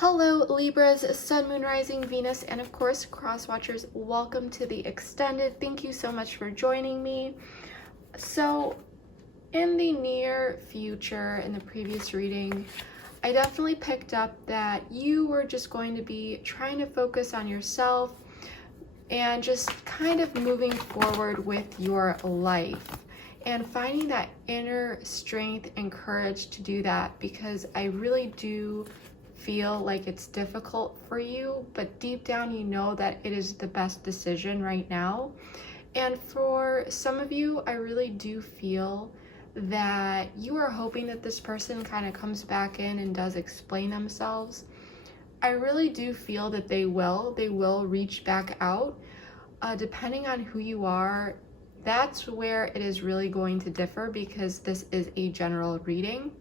Hello Libras, Sun, Moon, Rising, Venus, and of course Cross Watchers, welcome to the extended. Thank you so much for joining me. So in the near future, in the previous reading, I definitely picked up that you were just going to be trying to focus on yourself and just kind of moving forward with your life and finding that inner strength and courage to do that, because I really do feel like it's difficult for you, but deep down you know that it is the best decision right now. And for some of you, I really do feel that you are hoping that this person kind of comes back in and does explain themselves. I really do feel that they will reach back out. Depending on who you are, that's where it is really going to differ, because this is a general reading.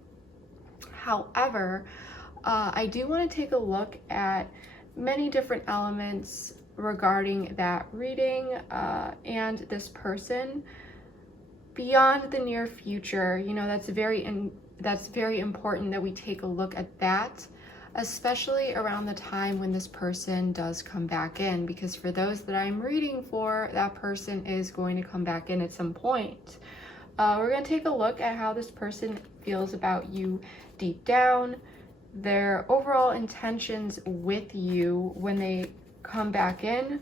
However, I do want to take a look at many different elements regarding that reading and this person beyond the near future. You know, that's very important that we take a look at that, especially around the time when this person does come back in, because for those that I'm reading for, that person is going to come back in at some point. We're going to take a look at how this person feels about you deep down, their overall intentions with you when they come back in,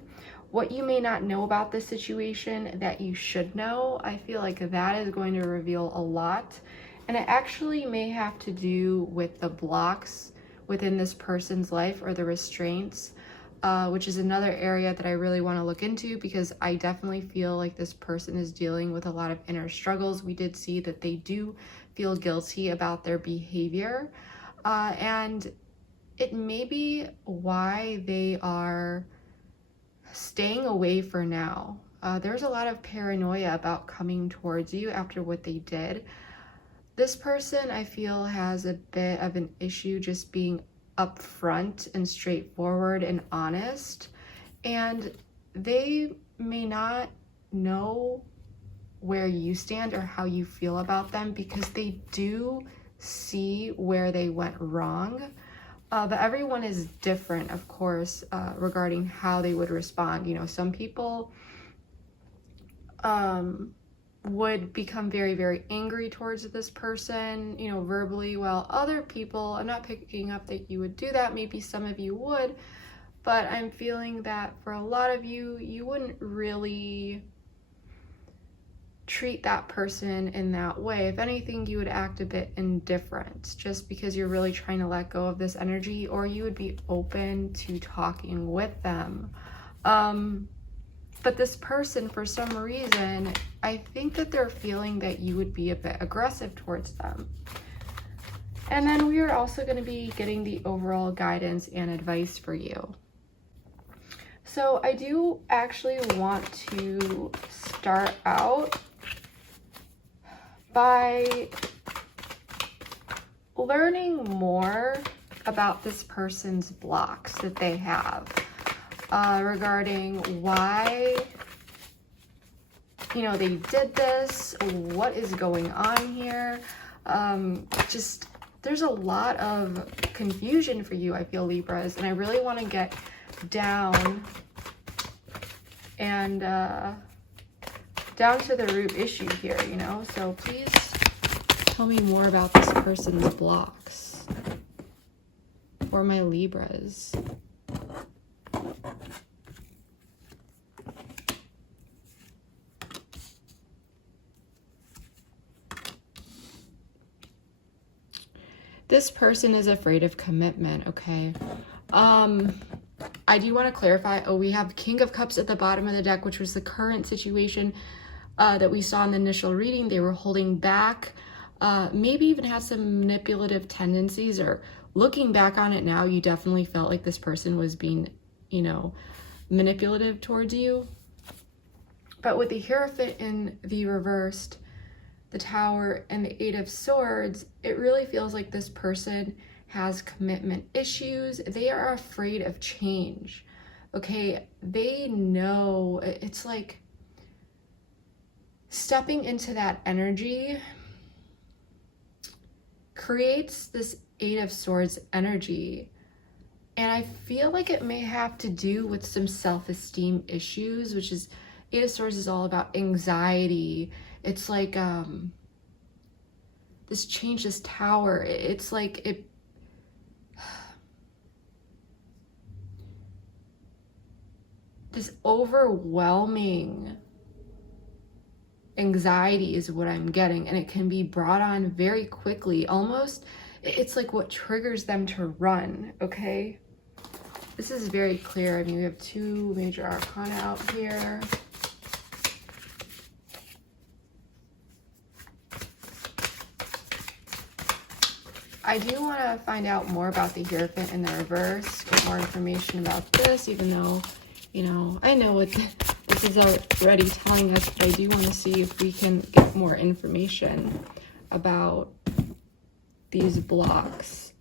what you may not know about this situation that you should know. I feel like that is going to reveal a lot, and it actually may have to do with the blocks within this person's life or the restraints, which is another area that I really want to look into, because I definitely feel like this person is dealing with a lot of inner struggles. We did see that they do feel guilty about their behavior. And it may be why they are staying away for now. There's a lot of paranoia about coming towards you after what they did. This person, I feel, has a bit of an issue just being upfront and straightforward and honest. And they may not know where you stand or how you feel about them, because they do see where they went wrong, but everyone is different, of course, regarding how they would respond. You know, some people would become very, very angry towards this person, you know, verbally, while other people, I'm not picking up that you would do that, maybe some of you would, but I'm feeling that for a lot of you, you wouldn't really treat that person in that way. If anything, you would act a bit indifferent just because you're really trying to let go of this energy, or you would be open to talking with them. But this person, for some reason, I think that they're feeling that you would be a bit aggressive towards them. And then we are also going to be getting the overall guidance and advice for you. So I do actually want to start out by learning more about this person's blocks that they have, regarding why, you know, they did this, what is going on here. Just, there's a lot of confusion for you, I feel, Libras, and I really want to get down and down to the root issue here, you know? So please tell me more about this person's blocks for my Libras. This person is afraid of commitment, okay? I do want to clarify, we have King of Cups at the bottom of the deck, which was the current situation that we saw in the initial reading. They were holding back, maybe even had some manipulative tendencies, or looking back on it now, you definitely felt like this person was being, you know, manipulative towards you. But with the Hierophant in the reversed, the Tower, and the Eight of Swords, it really feels like this person has commitment issues. They are afraid of change, okay? They know, it's like stepping into that energy creates this Eight of Swords energy And I feel like it may have to do with some self-esteem issues, which is, Eight of Swords is all about anxiety. It's like this change, this tower. It's like it. This overwhelming anxiety is what I'm getting, and it can be brought on very quickly. Almost, it's like what triggers them to run, okay? This is very clear. I mean, we have two major arcana out here. I do want to find out more about the Hierophant in the reverse, get more information about this, even though, you know, I know what this is already telling us, but I do want to see if we can get more information about these blocks.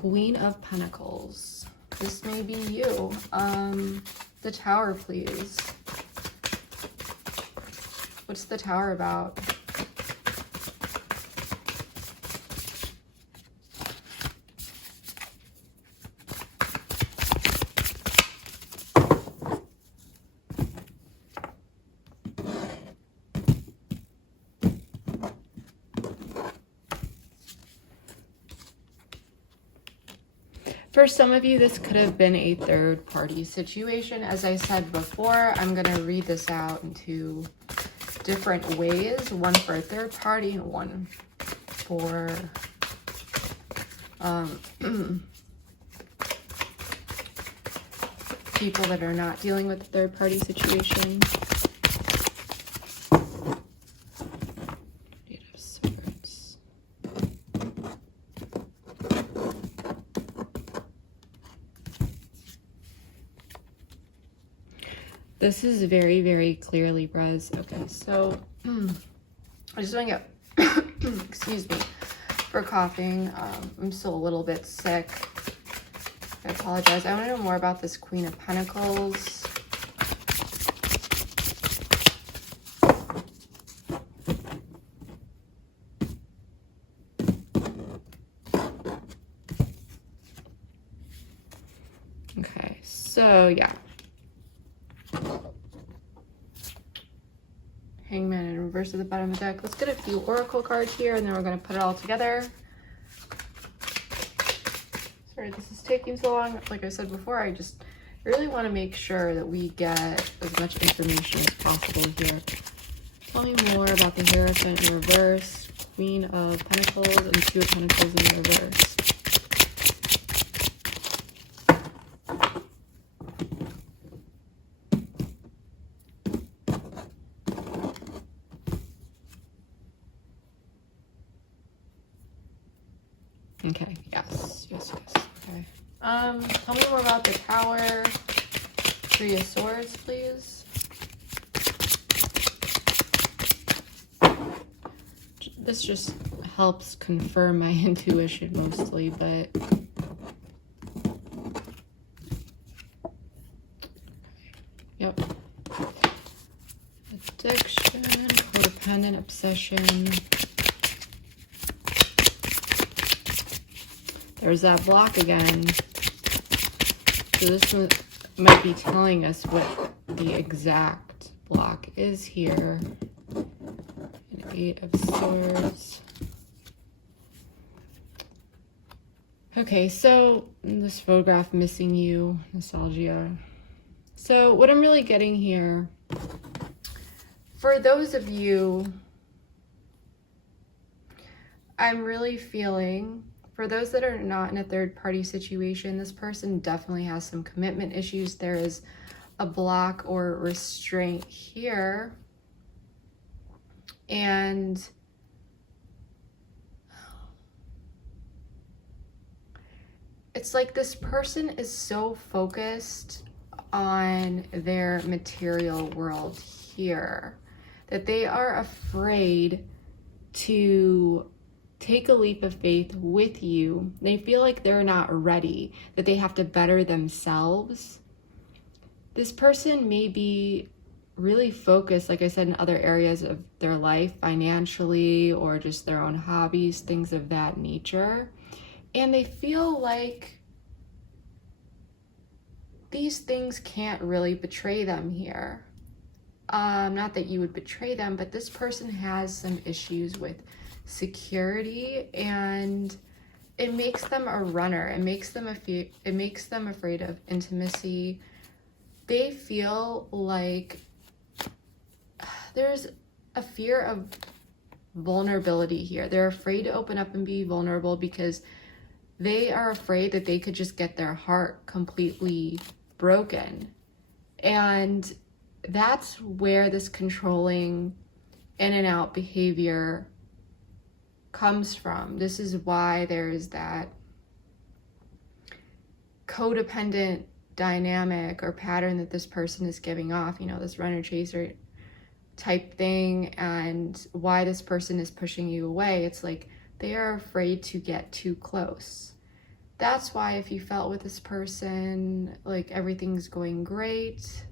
Queen of Pentacles. This may be you. The Tower, please. What's the Tower about? For some of you, this could have been a third-party situation. As I said before, I'm going to read this out into different ways, one for a third party and one for people that are not dealing with a third party situation. Eight of Swords. This is very, very clear, Libras. Okay, so I just want to get, excuse me, for coughing. I'm still a little bit sick. I apologize. I want to know more about this Queen of Pentacles. Okay, so yeah. Hangman in reverse at the bottom of the deck. Let's get a few oracle cards here, and then we're going to put it all together. Sorry, this is taking so long. Like I said before, I just really want to make sure that we get as much information as possible here. Tell me more about the Hierophant in reverse, Queen of Pentacles, and Two of Pentacles in reverse. Okay, yes. Okay. Tell me more about the Tower. Three of Swords, please. This just helps confirm my intuition mostly, but yep. Addiction, codependent, obsession. There's that block again. So this one might be telling us what the exact block is here. An Eight of Swords. Okay, so this photograph, missing you, nostalgia. So what I'm really getting here, for those of you, I'm really feeling, for those that are not in a third-party situation, this person definitely has some commitment issues. There is a block or restraint here. And it's like this person is so focused on their material world here that they are afraid to take a leap of faith with you. They feel like they're not ready, that they have to better themselves. This person may be really focused, like I said, in other areas of their life, financially, or just their own hobbies, things of that nature. And they feel like these things can't really betray them here. Not that you would betray them, but this person has some issues with security, and it makes them a runner. It makes them afraid of intimacy. They feel like there's a fear of vulnerability here. They're afraid to open up and be vulnerable because they are afraid that they could just get their heart completely broken. And that's where this controlling in and out behavior comes from. This is why there is that codependent dynamic or pattern that this person is giving off, you know, this runner chaser type thing, and why this person is pushing you away. It's like they are afraid to get too close. That's why if you felt with this person like everything's going great,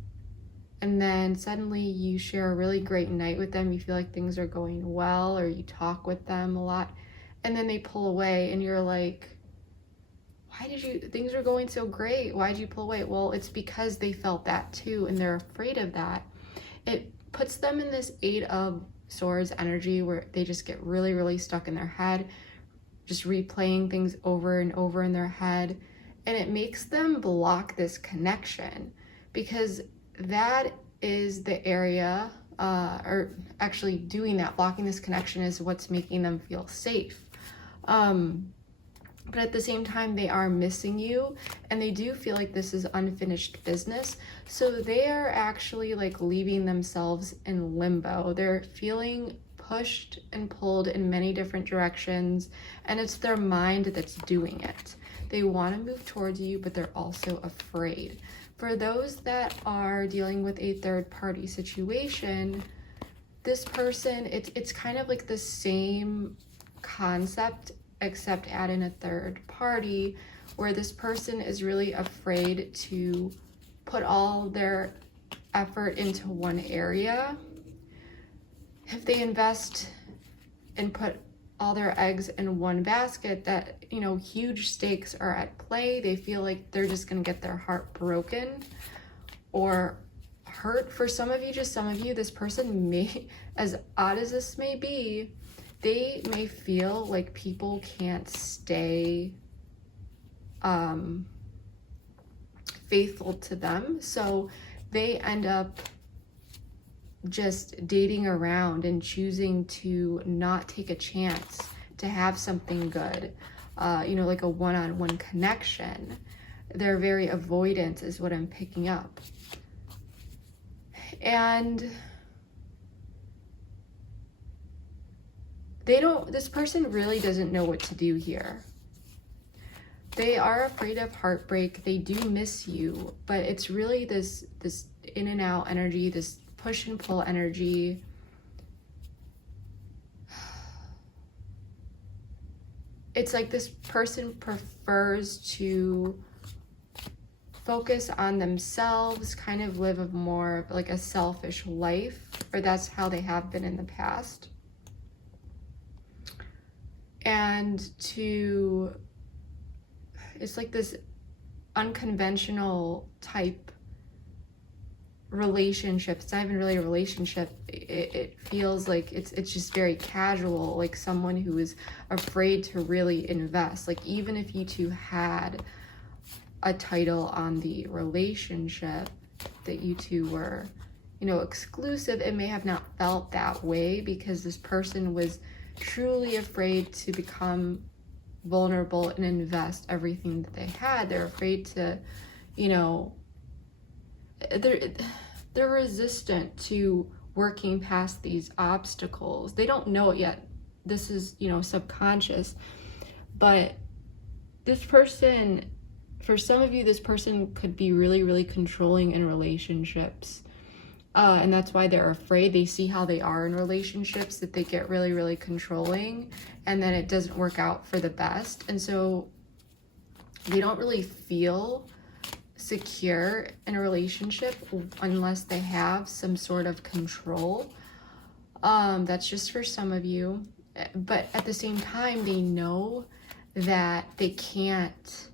and then suddenly you share a really great night with them, you feel like things are going well, or you talk with them a lot, and then they pull away and you're like, things are going so great, why did you pull away? Well, it's because they felt that too, and they're afraid of that. It puts them in this 8 of Swords energy where they just get really, really stuck in their head, just replaying things over and over in their head, and it makes them block this connection, because that is the area, or actually doing that, blocking this connection, is what's making them feel safe. But at the same time, they are missing you, and they do feel like this is unfinished business. So they are actually like leaving themselves in limbo. They're feeling pushed and pulled in many different directions, and it's their mind that's doing it. They want to move towards you, but they're also afraid. For those that are dealing with a third-party situation, this person, it's kind of like the same concept, except add in a third party, where this person is really afraid to put all their effort into one area. If they invest and put all their eggs in one basket, that, you know, huge stakes are at play. They feel like they're just going to get their heart broken or hurt. For some of you, this person may, as odd as this may be, they may feel like people can't stay faithful to them. So they end up just dating around and choosing to not take a chance to have something good, you know, like a one-on-one connection. They're very avoidant is what I'm picking up. And this person really doesn't know what to do here. They are afraid of heartbreak. They do miss you, but it's really this in and out energy, this push and pull energy. It's like this person prefers to focus on themselves, kind of live a more like a selfish life, or that's how they have been in the past. And it's like this unconventional type relationship. It's not even really a relationship. It feels like it's just very casual, like someone who is afraid to really invest. Like even if you two had a title on the relationship, that you two were, you know, exclusive, it may have not felt that way because this person was truly afraid to become vulnerable and invest everything that they had. They're afraid to, you know, they're resistant to working past these obstacles. They don't know it yet. This is, you know, subconscious. But this person, for some of you, this person could be really, really controlling in relationships. And that's why they're afraid. They see how they are in relationships, that they get really, really controlling, and then it doesn't work out for the best. And so they don't really feel secure in a relationship unless they have some sort of control. That's just for some of you. But at the same time, they know that they can't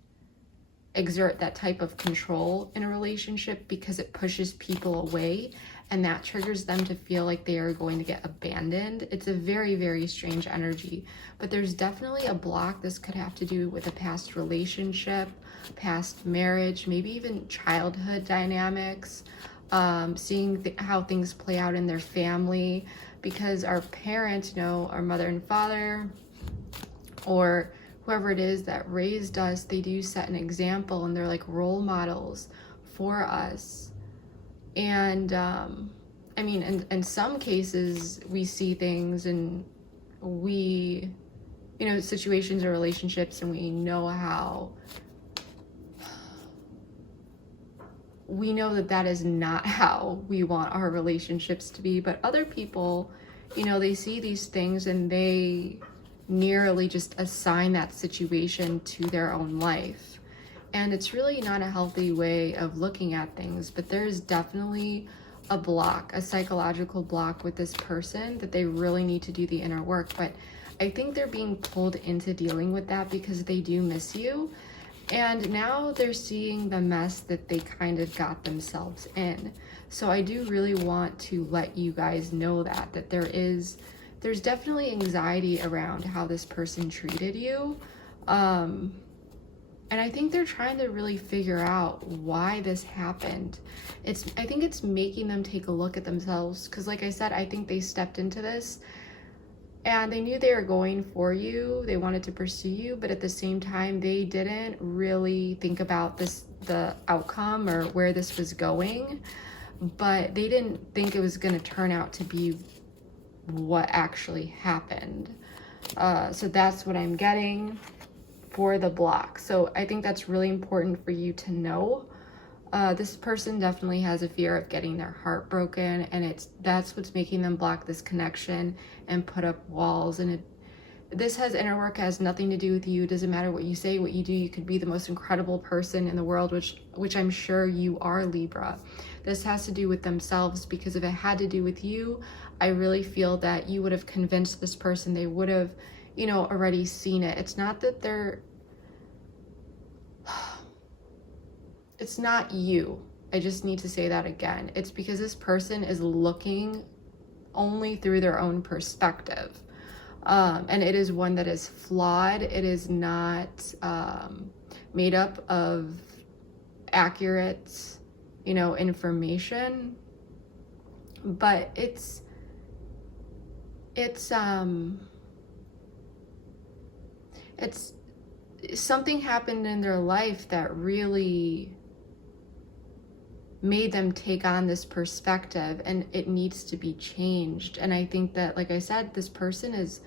exert that type of control in a relationship because it pushes people away, and that triggers them to feel like they are going to get abandoned. It's a very, very strange energy, but there's definitely a block. This could have to do with a past relationship, past marriage, maybe even childhood dynamics, seeing how things play out in their family, because our parents, you know, our mother and father, or whoever it is that raised us, they do set an example, and they're like role models for us. And I mean, in some cases, we see things and we, you know, situations or relationships, and we know that that is not how we want our relationships to be. But other people, you know, they see these things and they nearly just assign that situation to their own life. And it's really not a healthy way of looking at things, but there's definitely a block, a psychological block with this person that they really need to do the inner work. But I think they're being pulled into dealing with that because they do miss you. And now they're seeing the mess that they kind of got themselves in. So I do really want to let you guys know that there's definitely anxiety around how this person treated you. And I think they're trying to really figure out why this happened. I think it's making them take a look at themselves, because like I said, I think they stepped into this and they knew they were going for you. They wanted to pursue you, but at the same time, they didn't really think about the outcome or where this was going. But they didn't think it was going to turn out to be what actually happened. So that's what I'm getting for the block. So I think that's really important for you to know. This person definitely has a fear of getting their heart broken, and that's what's making them block this connection and put up walls. And this has inner work, has nothing to do with you. It doesn't matter what you say, what you do. You could be the most incredible person in the world, which I'm sure you are, Libra. This has to do with themselves, because if it had to do with you, I really feel that you would have convinced this person. They would have, you know, already seen it. It's not that it's not you. I just need to say that again. It's because this person is looking only through their own perspective. And it is one that is flawed. It is not made up of accurate, you know, information. But it's something happened in their life that really made them take on this perspective, and it needs to be changed. And I think that, like I said, this person is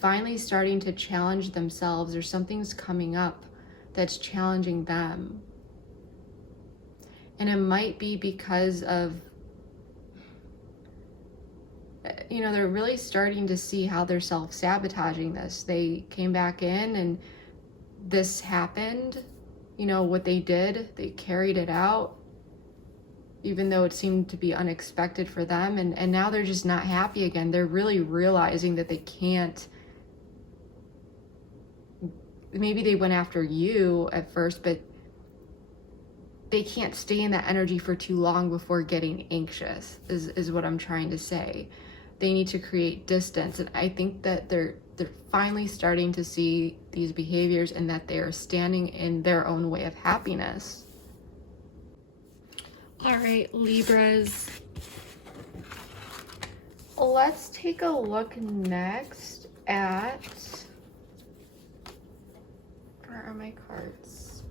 finally starting to challenge themselves, or something's coming up that's challenging them. And it might be because of, you know, they're really starting to see how they're self-sabotaging this. They came back in and this happened, you know, what they did, they carried it out, even though it seemed to be unexpected for them. And now they're just not happy again. They're really realizing that they can't, maybe they went after you at first, but they can't stay in that energy for too long before getting anxious, is what I'm trying to say. They need to create distance. And I think that they're finally starting to see these behaviors, and that they are standing in their own way of happiness. All right, Libras. Let's take a look next at, where are my cards?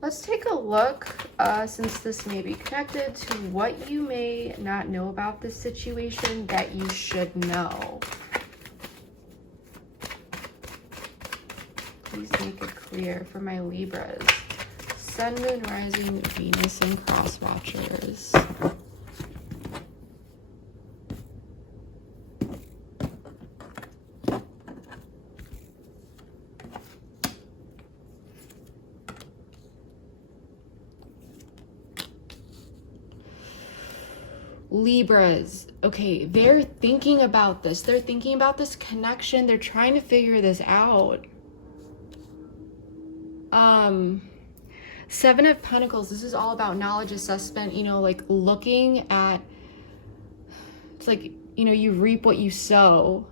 Let's take a look, since this may be connected, to what you may not know about this situation that you should know. Please make it clear for my Libras. Sun, Moon, Rising, Venus, and Cross Watchers. Libras, okay, they're thinking about this. They're thinking about this connection. They're trying to figure this out. Seven of Pentacles, this is all about knowledge assessment, you know, like looking at, it's like, you know, you reap what you sow.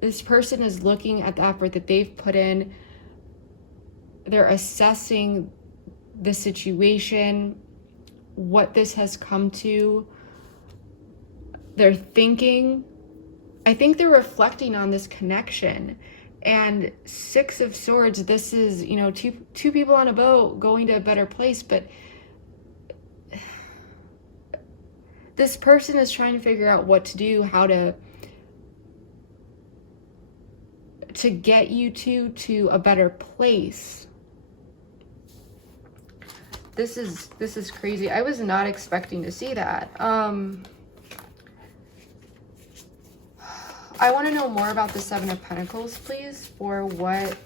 This person is looking at the effort that they've put in. They're assessing the situation, what this has come to. They're thinking. I think they're reflecting on this connection. And Six of Swords, this is, you know, two people on a boat going to a better place, but this person is trying to figure out what to do, how to get you to a better place. This is crazy. I was not expecting to see that. I want to know more about the Seven of Pentacles, please, for what...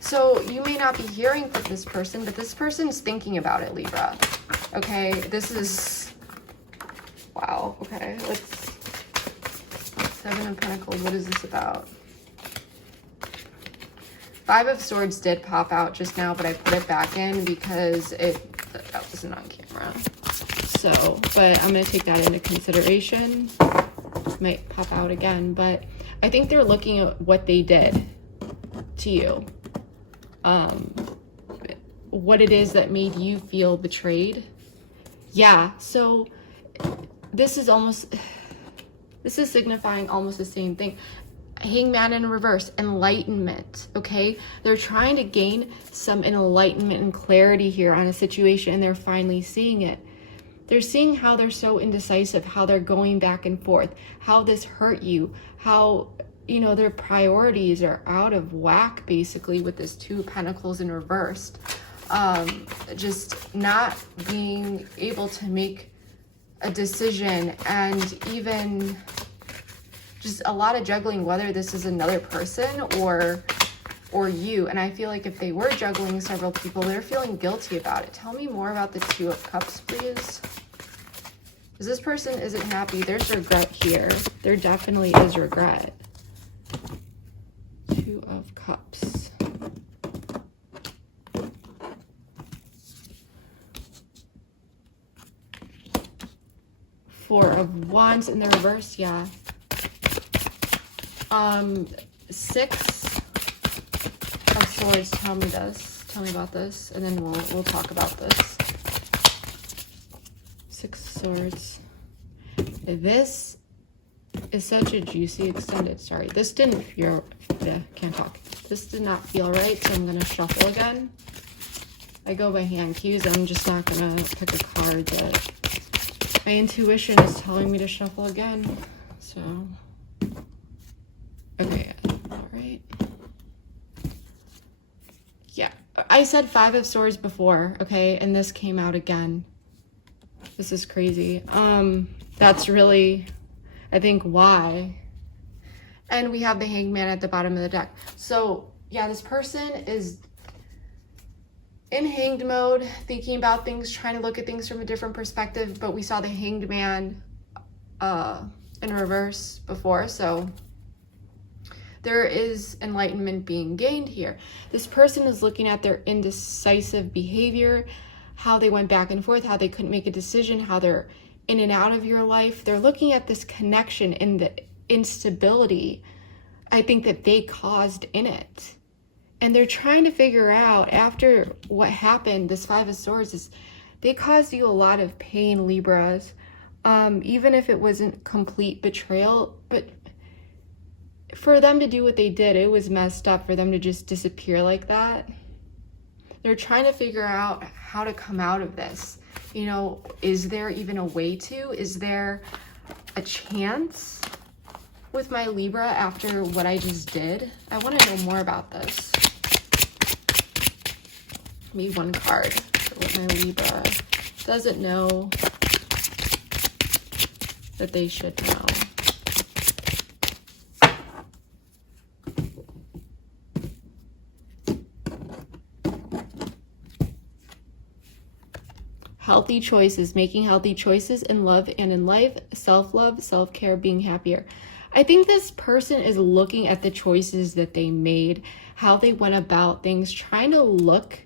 So you may not be hearing from this person, but this person's thinking about it, Libra. Okay, this is... Wow, okay, let's... Seven of Pentacles, what is this about? Five of Swords did pop out just now, but I put it back in because that wasn't on camera. So, but I'm going to take that into consideration. Might pop out again, but I think they're looking at what they did to you. What it is that made you feel betrayed. Yeah, so this is signifying almost the same thing. Hangman in reverse, enlightenment, okay? They're trying to gain some enlightenment and clarity here on a situation, and they're finally seeing it. They're seeing how they're so indecisive, how they're going back and forth, how this hurt you, how, you know, their priorities are out of whack, basically, with this Two of Pentacles in reversed. Just not being able to make a decision, and even just a lot of juggling whether this is another person or you. And I feel like if they were juggling several people, they're feeling guilty about it. Tell me more about the Two of Cups, please. Because this person isn't happy. There's regret here. There definitely is regret. Two of Cups. Four of Wands in the reverse, yeah. Six of Swords, tell me this. Tell me about this, and then we'll talk about this. Six of Swords. This is such a juicy extended. Sorry, this didn't feel... Yeah, can't talk. This did not feel right, so I'm gonna shuffle again. I go by hand cues. I'm just not gonna pick a card that my intuition is telling me to shuffle again. So, okay, all right. Yeah, I said Five of Swords before, okay, and this came out again. This is crazy. That's really, I think, why. And we have the Hangman at the bottom of the deck. So, yeah, this person is in hanged mode, thinking about things, trying to look at things from a different perspective, but we saw the Hanged Man in reverse before, so there is enlightenment being gained here. This person is looking at their indecisive behavior, how they went back and forth, how they couldn't make a decision, how they're in and out of your life. They're looking at this connection and the instability, I think, that they caused in it. And they're trying to figure out, after what happened, this Five of Swords, is they caused you a lot of pain, Libras. Even if it wasn't complete betrayal, but for them to do what they did, it was messed up for them to just disappear like that. They're trying to figure out how to come out of this. You know, is there even a way to? Is there a chance with my Libra after what I just did? I want to know more about this. Maybe one card for what my Libra doesn't know that they should know. healthy choices, making healthy choices in love and in life, self-love, self-care, being happier. I think this person is looking at the choices that they made, how they went about things, trying to look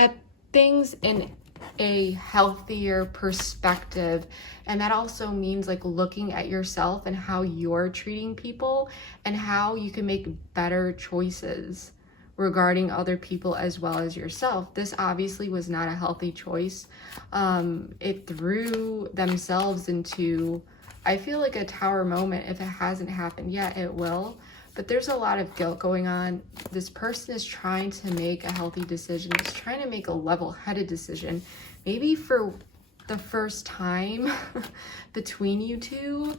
at things in a healthier perspective. And that also means like looking at yourself and how you're treating people and how you can make better choices regarding other people as well as yourself. This obviously was not a healthy choice. It threw themselves into, I feel like, a tower moment. If it hasn't happened yet, it will. But there's a lot of guilt going on. This person is trying to make a healthy decision. Is trying to make a level-headed decision. Maybe for the first time between you two,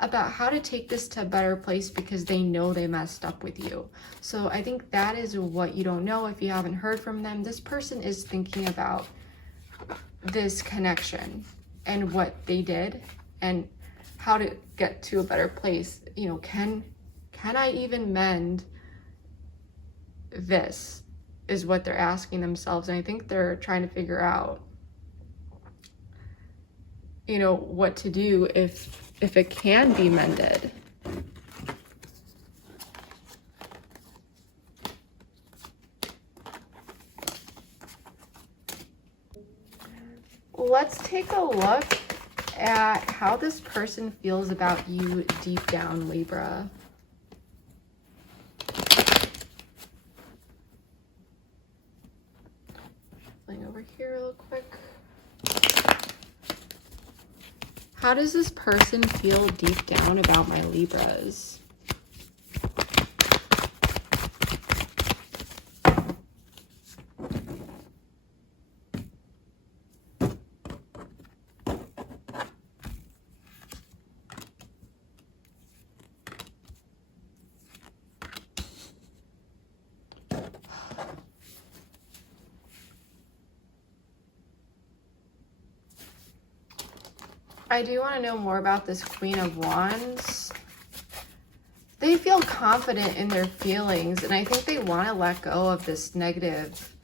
about how to take this to a better place because they know they messed up with you. So I think that is what you don't know if you haven't heard from them. This person is thinking about this connection and what they did and how to get to a better place. You know, can I even mend this, is what they're asking themselves. And I think they're trying to figure out, you know, what to do if it can be mended. Let's take a look at how this person feels about you deep down, Libra. Shuffling over here real quick. How does this person feel deep down about my Libras? I do want to know more about this Queen of Wands. They feel confident in their feelings, and I think they want to let go of this negative,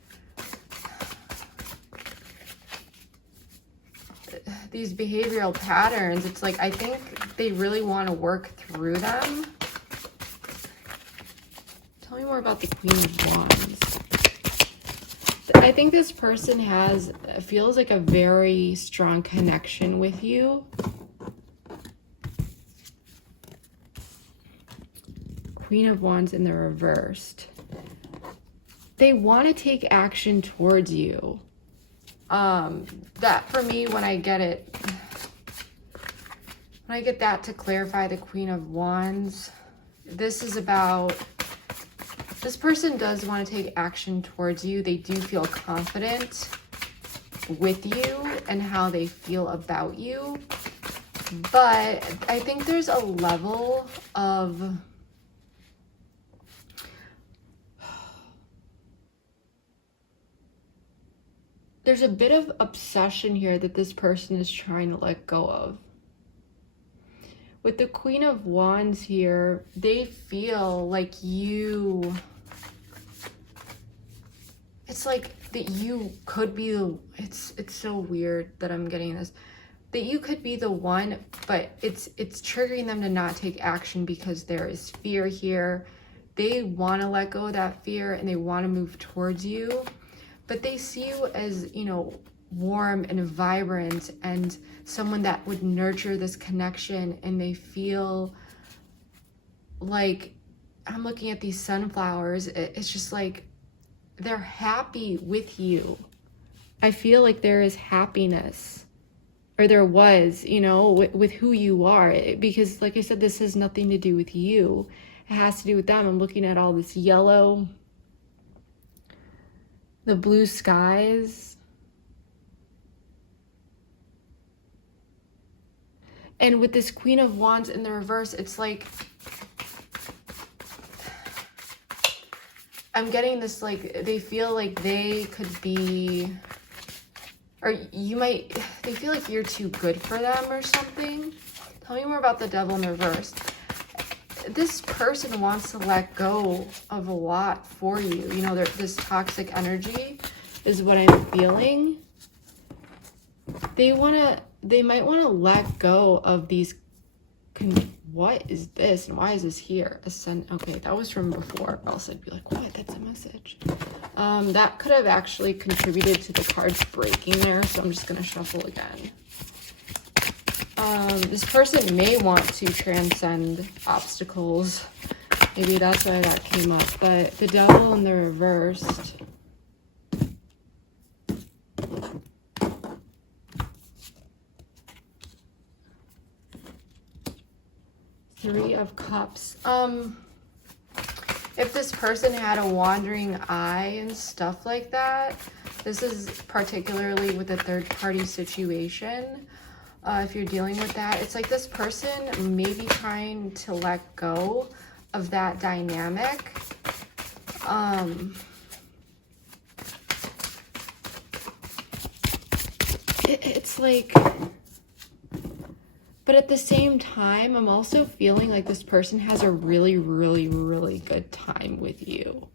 these behavioral patterns. It's like, I think they really want to work through them. Tell me more about the Queen of Wands. I think this person feels like a very strong connection with you. Queen of Wands in the reversed. They want to take action towards you. That for me, when I get that to clarify the Queen of Wands, this is about, this person does want to take action towards you. They do feel confident with you and how they feel about you. But I think there's a level of there's a bit of obsession here that this person is trying to let go of. With the Queen of Wands here, they feel like you, it's like that you could be the, it's so weird that I'm getting this, that you could be the one, but it's triggering them to not take action because there is fear here. They want to let go of that fear and they want to move towards you, but they see you as, you know, warm and vibrant and someone that would nurture this connection. And they feel like, I'm looking at these sunflowers, it's just like they're happy with you. I feel like there is happiness, or there was, you know, with who you are, because like I said, this has nothing to do with you. It has to do with them. I'm looking at all this yellow, the blue skies. And with this Queen of Wands in the reverse, it's like, I'm getting this, like, they feel like they could be, or you might, they feel like you're too good for them or something. Tell me more about the Devil in the reverse. This person wants to let go of a lot for you. You know, this toxic energy is what I'm feeling. they might want to let go of these. What is this and why is this here? Okay, that was from before, else I'd be like, what? That's a message. That could have actually contributed to the cards breaking there, so I'm just gonna shuffle again. This person may want to transcend obstacles. Maybe that's why that came up. But the Devil in the reversed. Three of Cups. If this person had a wandering eye and stuff like that, this is particularly with a third-party situation. If you're dealing with that, it's like this person may be trying to let go of that dynamic. It's like, but at the same time, I'm also feeling like this person has a really, really, really good time with you.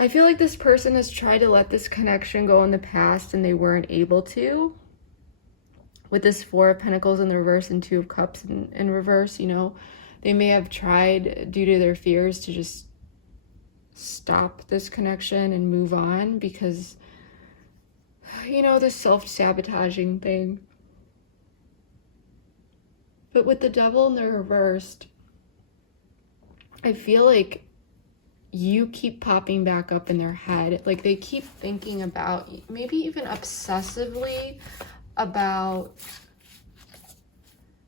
I feel like this person has tried to let this connection go in the past and they weren't able to. With this Four of Pentacles in the reverse and Two of Cups in reverse, you know, they may have tried due to their fears to just stop this connection and move on because, you know, the self-sabotaging thing. But with the Devil in the reversed, I feel like you keep popping back up in their head. Like they keep thinking about, maybe even obsessively, about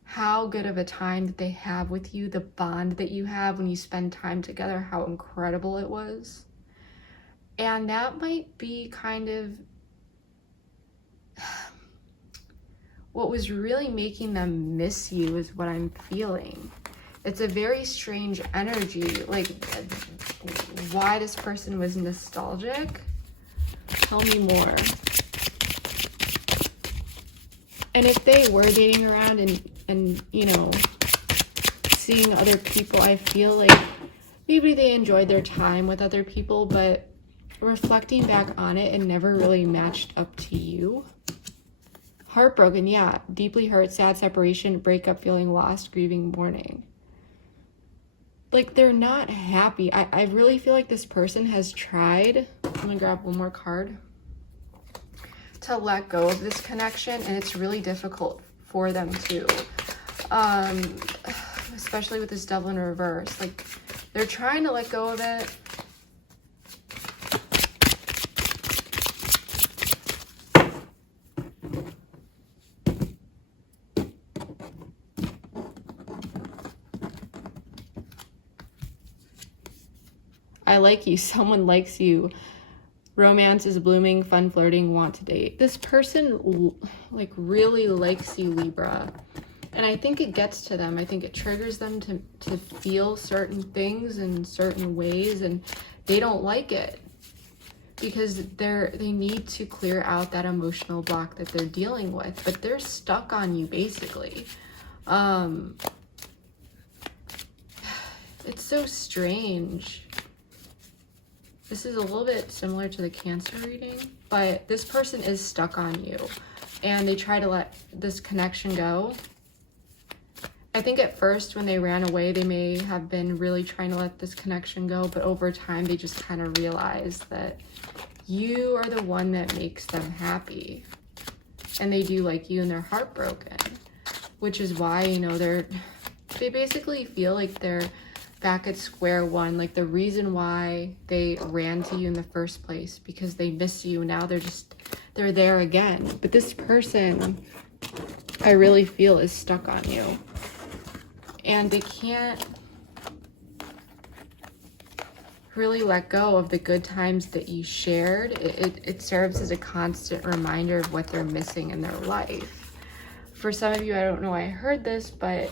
how good of a time that they have with you, the bond that you have when you spend time together, how incredible it was. And that might be kind of what was really making them miss you, is what I'm feeling. It's a very strange energy, like why this person was nostalgic. Tell me more. And if they were dating around and you know, seeing other people, I feel like maybe they enjoyed their time with other people, but reflecting back on it, it never really matched up to you. Heartbroken, yeah. Deeply hurt, sad separation, breakup, feeling lost, grieving, mourning. Like, they're not happy. I really feel like this person has tried. I'm gonna grab one more card. To let go of this connection, and it's really difficult for them to. Especially with this Devil in reverse. Like, they're trying to let go of it. I like you. Someone likes you. Romance is blooming, fun flirting, want to date. This person like really likes you, Libra. And I think it gets to them. I think it triggers them to feel certain things in certain ways, and they don't like it because they need to clear out that emotional block that they're dealing with, but they're stuck on you basically. It's so strange. This is a little bit similar to the Cancer reading, but this person is stuck on you and they try to let this connection go. I think at first when they ran away, they may have been really trying to let this connection go, but over time they just kind of realized that you are the one that makes them happy. And they do like you and they're heartbroken, which is why, you know, they basically feel like they're back at square one. Like the reason why they ran to you in the first place, because they miss you. Now they're there again. But this person, I really feel, is stuck on you. And they can't really let go of the good times that you shared. It serves as a constant reminder of what they're missing in their life. For some of you, I don't know why I heard this, but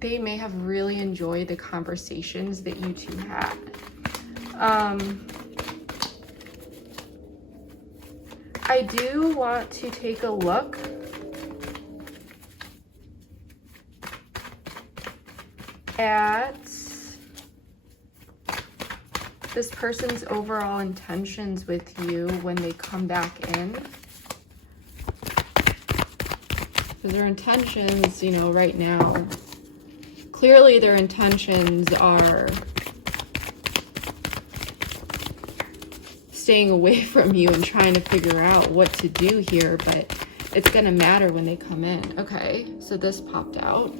they may have really enjoyed the conversations that you two had. I do want to take a look at this person's overall intentions with you when they come back in. Because their intentions, you know, right now, clearly their intentions are staying away from you and trying to figure out what to do here, but it's going to matter when they come in. Okay, so this popped out.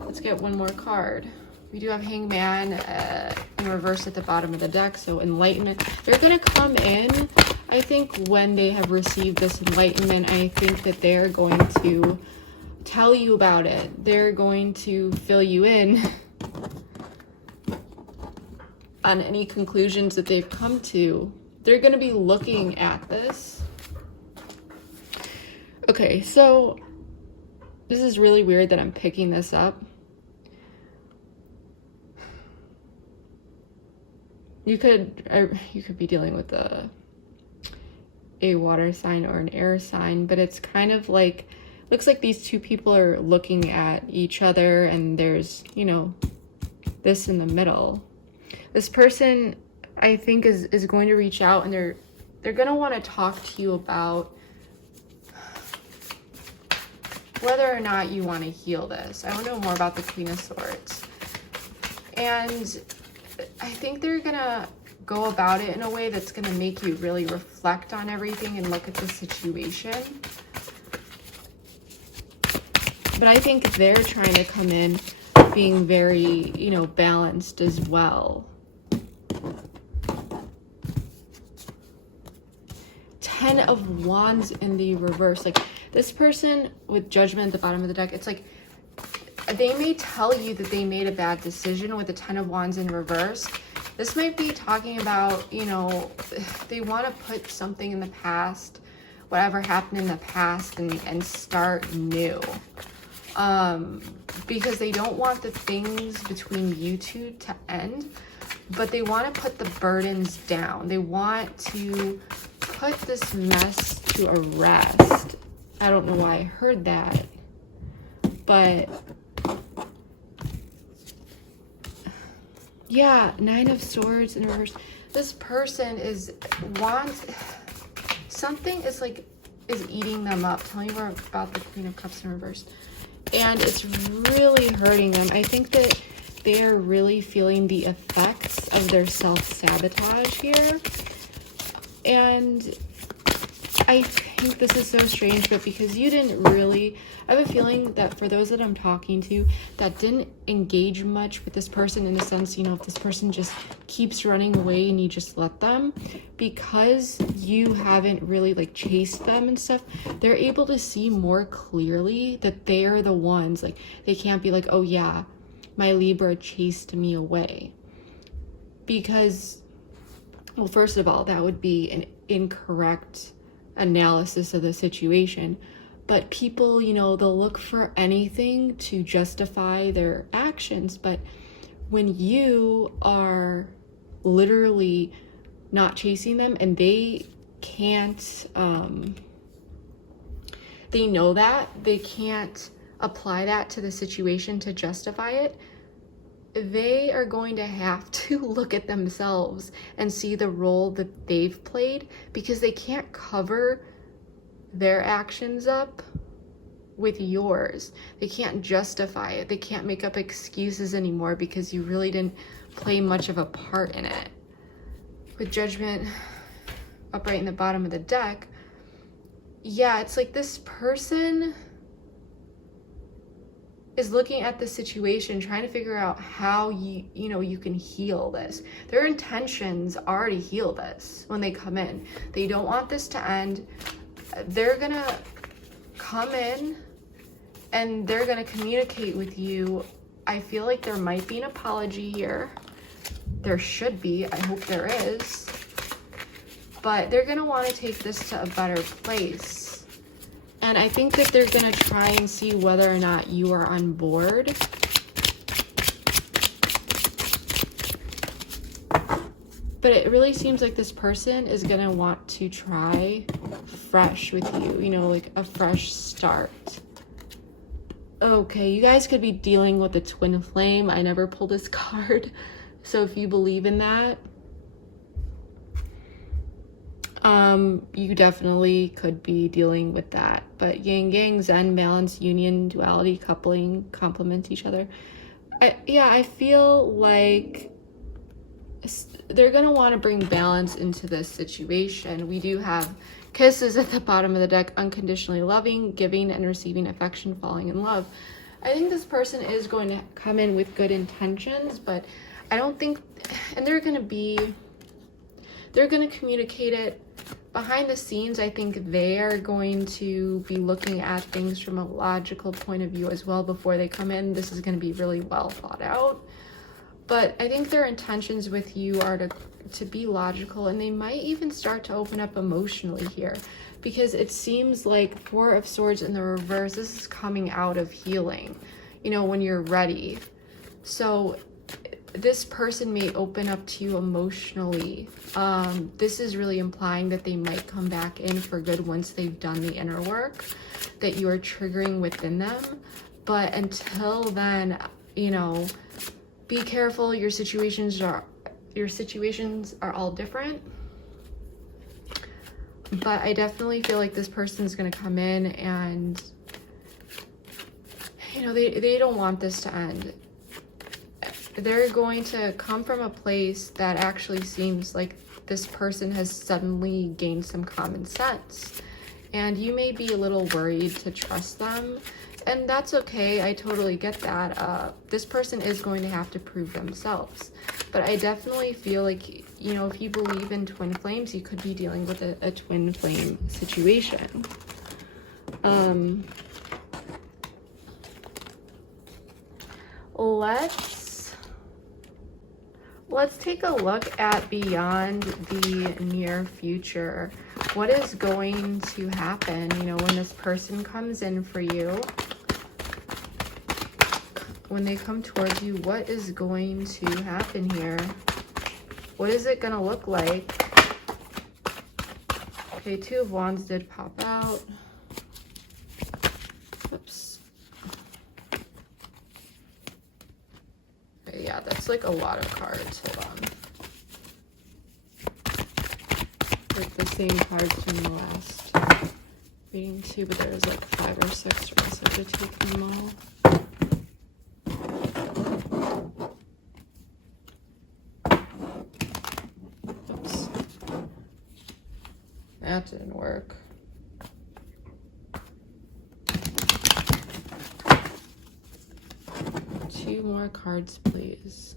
Let's get one more card. We do have Hangman in reverse at the bottom of the deck, so enlightenment. They're going to come in, I think, when they have received this enlightenment. I think that they're going to tell you about it. They're going to fill you in on any conclusions that they've come to. They're going to be looking at this. Okay, so this is really weird that I'm picking this up. You could be dealing with a water sign or an air sign, but it's kind of like, looks like these two people are looking at each other, and there's, you know, this in the middle. This person, I think, is going to reach out, and they're going to want to talk to you about whether or not you want to heal this. I want to know more about the Queen of Swords. And I think they're going to go about it in a way that's going to make you really reflect on everything and look at the situation. But I think they're trying to come in being very, you know, balanced as well. 10 of Wands in the reverse. Like, this person with Judgment at the bottom of the deck, it's like they may tell you that they made a bad decision with the 10 of Wands in reverse. This might be talking about, you know, they want to put something in the past, whatever happened in the past, and start new. Because they don't want the things between you two to end, but they want to put the burdens down. They want to put this mess to a rest. I don't know why I heard that, but yeah, 9 of Swords in reverse. This person wants something is eating them up. Tell me more about the Queen of Cups in reverse. And it's really hurting them. I think that they're really feeling the effects of their self-sabotage here. And I think this is so strange, but because you didn't really, I have a feeling that for those that I'm talking to that didn't engage much with this person, in a sense, you know, if this person just keeps running away and you just let them, because you haven't really like chased them and stuff, they're able to see more clearly that they're the ones. Like, they can't be like, oh yeah, my Libra chased me away. Because, well, first of all, that would be an incorrect analysis of the situation. But people, you know, they'll look for anything to justify their actions. But when you are literally not chasing them, and they can't, they know that they can't apply that to the situation to justify it, they are going to have to look at themselves and see the role that they've played, because they can't cover their actions up with yours. They can't justify it. They can't make up excuses anymore because you really didn't play much of a part in it. With Judgment upright in the bottom of the deck, yeah, it's like this person is looking at the situation, trying to figure out how you can heal this. Their intentions already heal this when they come in. They don't want this to end. They're gonna come in and they're gonna communicate with you. I feel like there might be an apology here. There should be. I hope there is. But they're gonna want to take this to a better place. And I think that they're going to try and see whether or not you are on board. But it really seems like this person is going to want to try fresh with you, you know, like a fresh start. Okay, you guys could be dealing with a twin flame. I never pulled this card. So if you believe in that, you definitely could be dealing with that. But yin yang, zen, balance, union, duality, coupling, complement each other. I feel like they're going to want to bring balance into this situation. We do have kisses at the bottom of the deck, unconditionally loving, giving and receiving affection, falling in love. I think this person is going to come in with good intentions, but I don't think, and they're going to communicate it behind the scenes. I think they are going to be looking at things from a logical point of view as well before they come in. This is going to be really well thought out. But I think their intentions with you are to be logical, and they might even start to open up emotionally here, because it seems like Four of Swords in the reverse, this is coming out of healing, you know, when you're ready. So this person may open up to you emotionally. This is really implying that they might come back in for good once they've done the inner work that you are triggering within them. But until then, you know, be careful. Your situations are all different. But I definitely feel like this person's going to come in and, you know, they don't want this to end. They're going to come from a place that actually seems like this person has suddenly gained some common sense. And you may be a little worried to trust them. And that's okay. I totally get that. This person is going to have to prove themselves. But I definitely feel like, you know, if you believe in twin flames, you could be dealing with a twin flame situation. Let's take a look at beyond the near future. What is going to happen, you know, when this person comes in for you? When they come towards you, what is going to happen here? What is it going to look like? Okay, Two of Wands did pop out. Oops. Okay, yeah, that's like a lot of cards. Hold on. Like the same cards from the last reading too, but there's like 5 or 6 for us to take them all. That didn't work. Two more cards, please.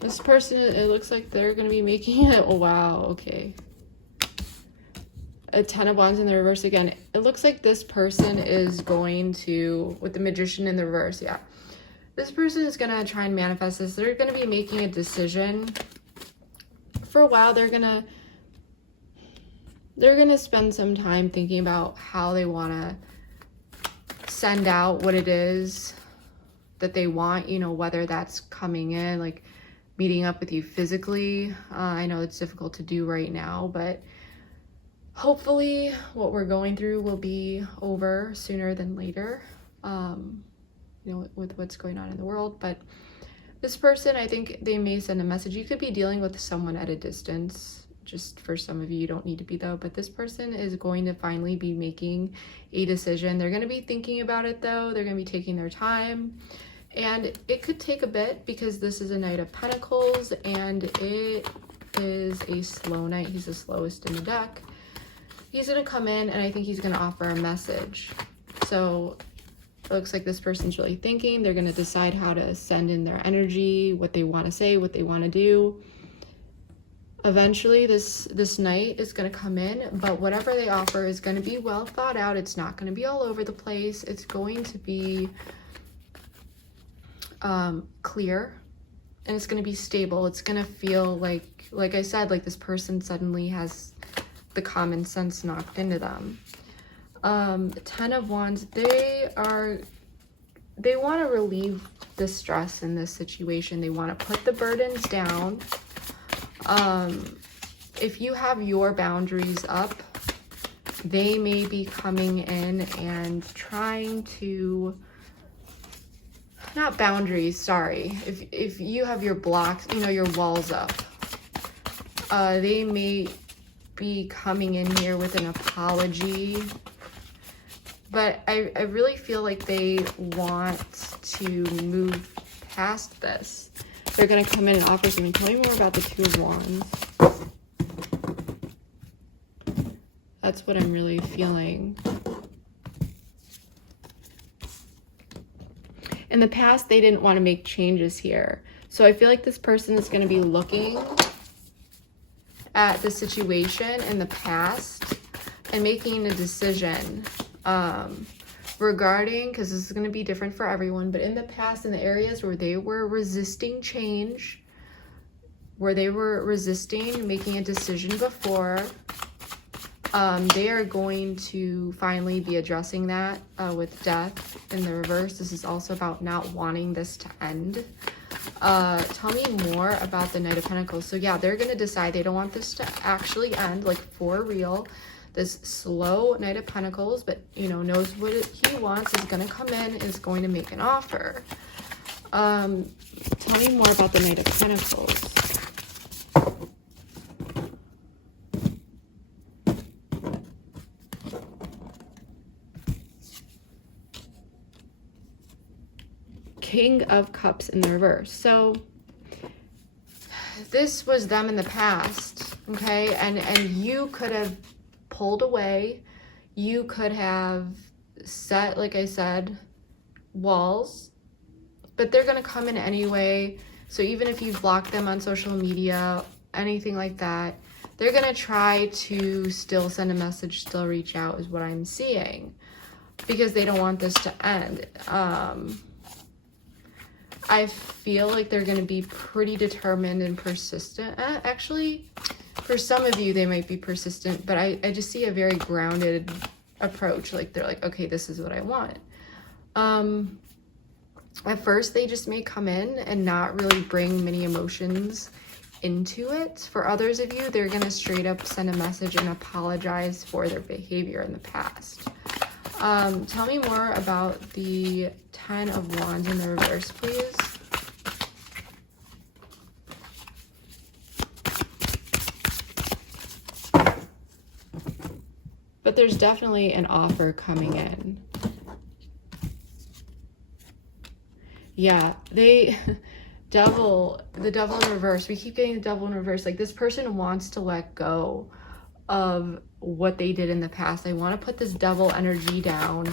This person, it looks like they're going to be making it. Oh, wow. Okay. A Ten of Wands in the reverse again. It looks like this person is going to, with the Magician in the reverse, yeah. This person is going to try and manifest this. They're going to be making a decision. For a while, they're going to spend some time thinking about how they want to send out what it is that they want, you know, whether that's coming in, like meeting up with you physically. I know it's difficult to do right now, but hopefully what we're going through will be over sooner than later, you know, with what's going on in the world. But this person, I think they may send a message. You could be dealing with someone at a distance. Just for some of you, you don't need to be though, but this person is going to finally be making a decision. They're going to be thinking about it though. They're going to be taking their time, and it could take a bit because this is a Knight of Pentacles and it is a slow knight. He's the slowest in the deck. He's going to come in and I think he's going to offer a message. So it looks like this person's really thinking. They're going to decide how to send in their energy, what they want to say, what they want to do. Eventually this knight is going to come in, but whatever they offer is going to be well thought out. It's not going to be all over the place. It's going to be clear, and it's going to be stable. It's going to feel like I said, like this person suddenly has the common sense knocked into them. Ten of Wands, they want to relieve the stress in this situation. They want to put the burdens down. If you have your boundaries up they may be coming in and trying to, not boundaries, sorry. If you have your blocks, you know, your walls up, they may be coming in here with an apology. But I really feel like they want to move past this. They're going to come in and offer something. Tell me more about the Two of Wands. That's what I'm really feeling. In the past, they didn't want to make changes here. So I feel like this person is going to be looking at the situation in the past and making a decision regarding, because this is going to be different for everyone, but in the past, in the areas where they were resisting change, where they were resisting making a decision before, they are going to finally be addressing that with death in the reverse. This is also about not wanting this to end. Tell me more about the Knight of Pentacles. So yeah, they're going to decide they don't want this to actually end, like for real. This slow Knight of Pentacles, but you know, knows what he wants, is going to come in, is going to make an offer. Tell me more about the Knight of Pentacles. King of Cups in the reverse. So this was them in the past, okay? And you could have pulled away. You could have set, like I said, walls, but they're going to come in anyway. So even if you block them on social media, anything like that, they're going to try to still send a message, still reach out, is what I'm seeing, because they don't want this to end. I feel like they're going to be pretty determined and persistent. Actually, for some of you, they might be persistent, but I just see a very grounded approach. Like they're like, okay, this is what I want. At first, they just may come in and not really bring many emotions into it. For others of you, they're going to straight up send a message and apologize for their behavior in the past. Tell me more about the Ten of Wands in the reverse, please. But there's definitely an offer coming in. Yeah, the devil in reverse. We keep getting the devil in reverse. Like this person wants to let go of what they did in the past. I want to put this devil energy down.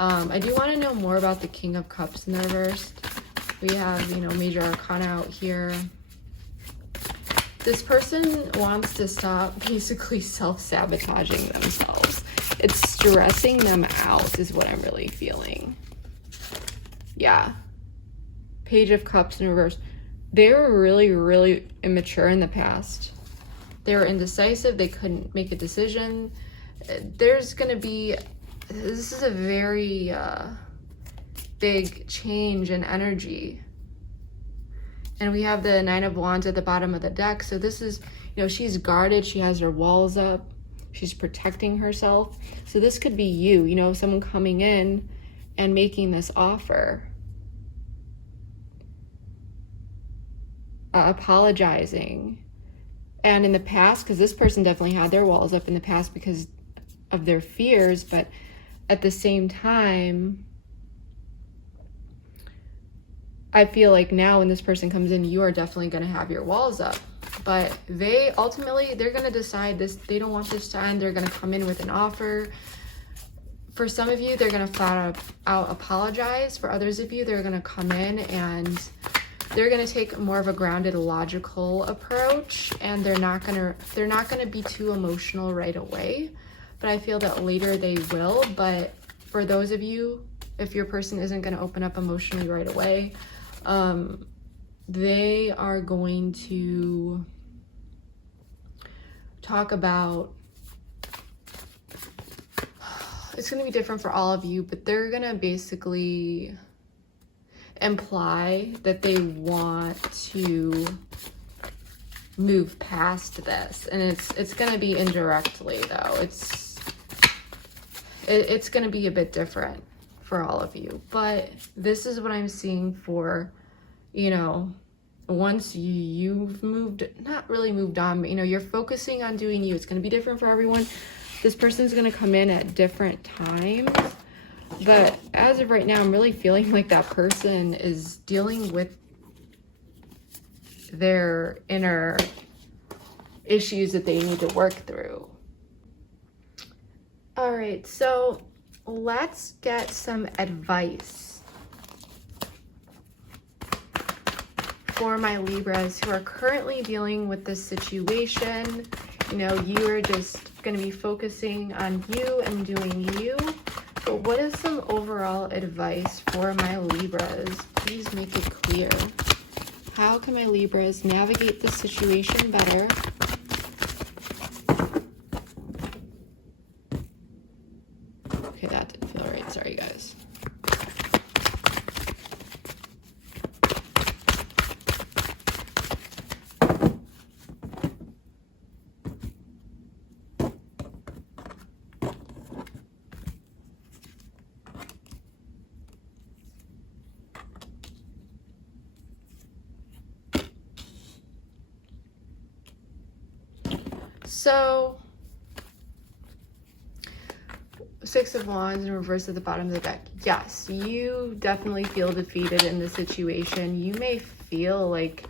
I do want to know more about the King of Cups in the reverse. We have, you know, Major Arcana out here. This person wants to stop basically self-sabotaging themselves. It's stressing them out is what I'm really feeling. Yeah. Page of Cups in reverse. They were really, really immature in the past. They were indecisive. They couldn't make a decision. There's going to be, this is a very big change in energy. And we have the Nine of Wands at the bottom of the deck. So this is, you know, she's guarded. She has her walls up. She's protecting herself. So this could be you know, someone coming in and making this offer. Apologizing. And in the past, because this person definitely had their walls up in the past because of their fears, but at the same time, I feel like now when this person comes in, you are definitely going to have your walls up. But they ultimately, they're going to decide this, they don't want this to end. They're going to come in with an offer. For some of you, they're going to flat out apologize. For others of you, they're going to come in and they're going to take more of a grounded, logical approach, and they're not going to be too emotional right away. But I feel that later they will. But for those of you, if your person isn't going to open up emotionally right away, they are going to talk about, it's going to be different for all of you, but they're going to basically imply that they want to move past this, and it's going to be indirectly though. it's going to be a bit different for all of you. But this is what I'm seeing for, you know, once you've moved, not really moved on, but, you know, you're focusing on doing you. It's going to be different for everyone. This person's going to come in at different times. But as of right now, I'm really feeling like that person is dealing with their inner issues that they need to work through. All right, so let's get some advice for my Libras who are currently dealing with this situation. You know, you are just going to be focusing on you and doing you. But what is some overall advice for my Libras? Please make it clear. How can my Libras navigate this situation better? Okay, that didn't feel right. Sorry, guys. So, Six of Wands in reverse at the bottom of the deck. Yes, you definitely feel defeated in this situation. You may feel like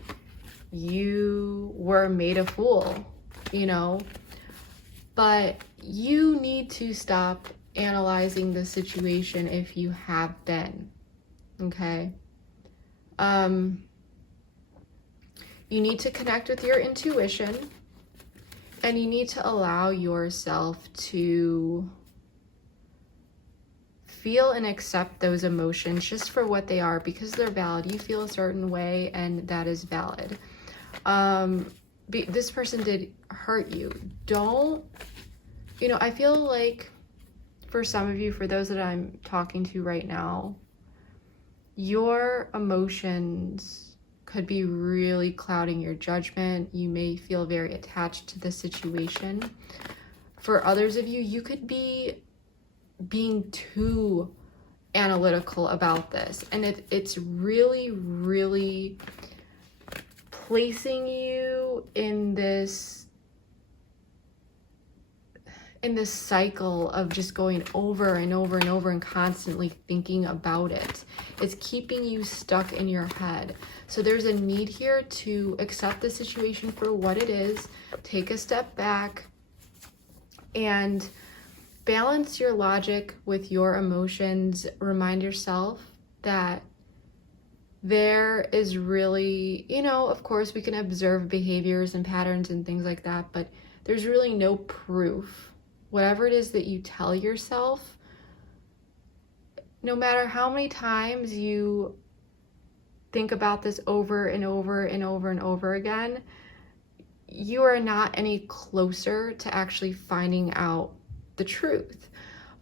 you were made a fool, you know, but you need to stop analyzing the situation if you have been, okay? You need to connect with your intuition. And you need to allow yourself to feel and accept those emotions just for what they are, because they're valid. You feel a certain way, and that is valid. This person did hurt you. Don't, you know, I feel like for some of you, for those that I'm talking to right now, your emotions could be really clouding your judgment. You may feel very attached to the situation. For others of you, you could be being too analytical about this. And it's really, really placing you in this cycle of just going over and over and over and constantly thinking about it. It's keeping you stuck in your head. So there's a need here to accept the situation for what it is, take a step back, and balance your logic with your emotions. Remind yourself that there is really, you know, of course we can observe behaviors and patterns and things like that, but there's really no proof. Whatever it is that you tell yourself, no matter how many times you think about this over and over and over and over again, you are not any closer to actually finding out the truth.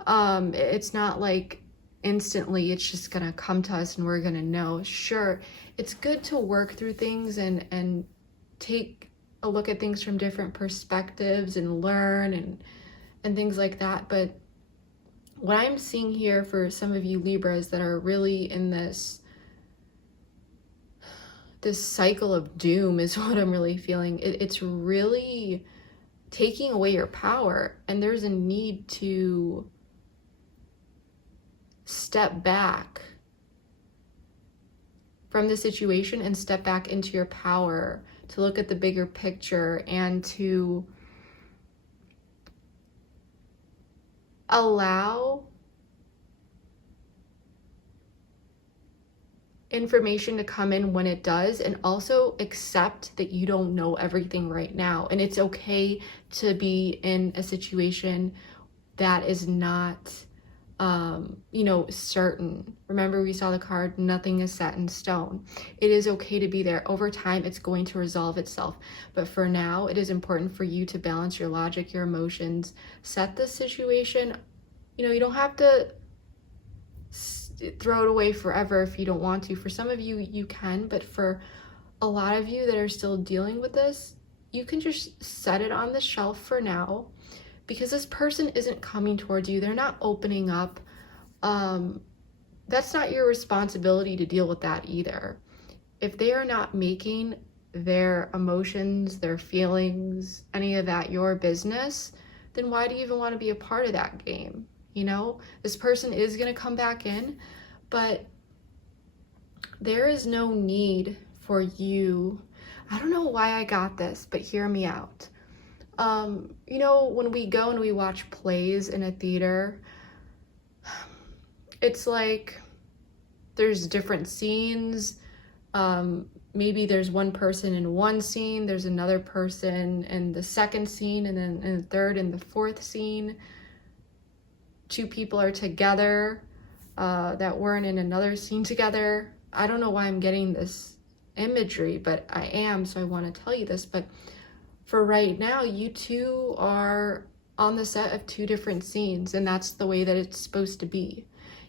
It's not like instantly it's just gonna come to us and we're gonna know. Sure, it's good to work through things and take a look at things from different perspectives and learn and things like that. But what I'm seeing here for some of you Libras that are really in this cycle of doom is what I'm really feeling. It's really taking away your power, and there's a need to step back from the situation and step back into your power, to look at the bigger picture and to allow information to come in when it does, and also accept that you don't know everything right now. And it's okay to be in a situation that is not, you know, certain. Remember, we saw the card, nothing is set in stone. It is okay to be there. Over time, it's going to resolve itself. But for now, it is important for you to balance your logic, your emotions, set the situation. You know, you don't have to throw it away forever if you don't want to. For some of you, you can, but for a lot of you that are still dealing with this, you can just set it on the shelf for now, because this person isn't coming towards you. They're not opening up. That's not your responsibility to deal with that either. If they are not making their emotions, their feelings, any of that your business, then why do you even want to be a part of that game? You know, this person is going to come back in, but there is no need for you. I don't know why I got this, but hear me out. You know, when we go and we watch plays in a theater, it's like there's different scenes. Maybe there's one person in one scene, there's another person in the second scene, and then in the third and the fourth scene, two people are together that weren't in another scene together. I don't know why I'm getting this imagery, but I am, so I want to tell you this. But for right now, you two are on the set of two different scenes, and that's the way that it's supposed to be.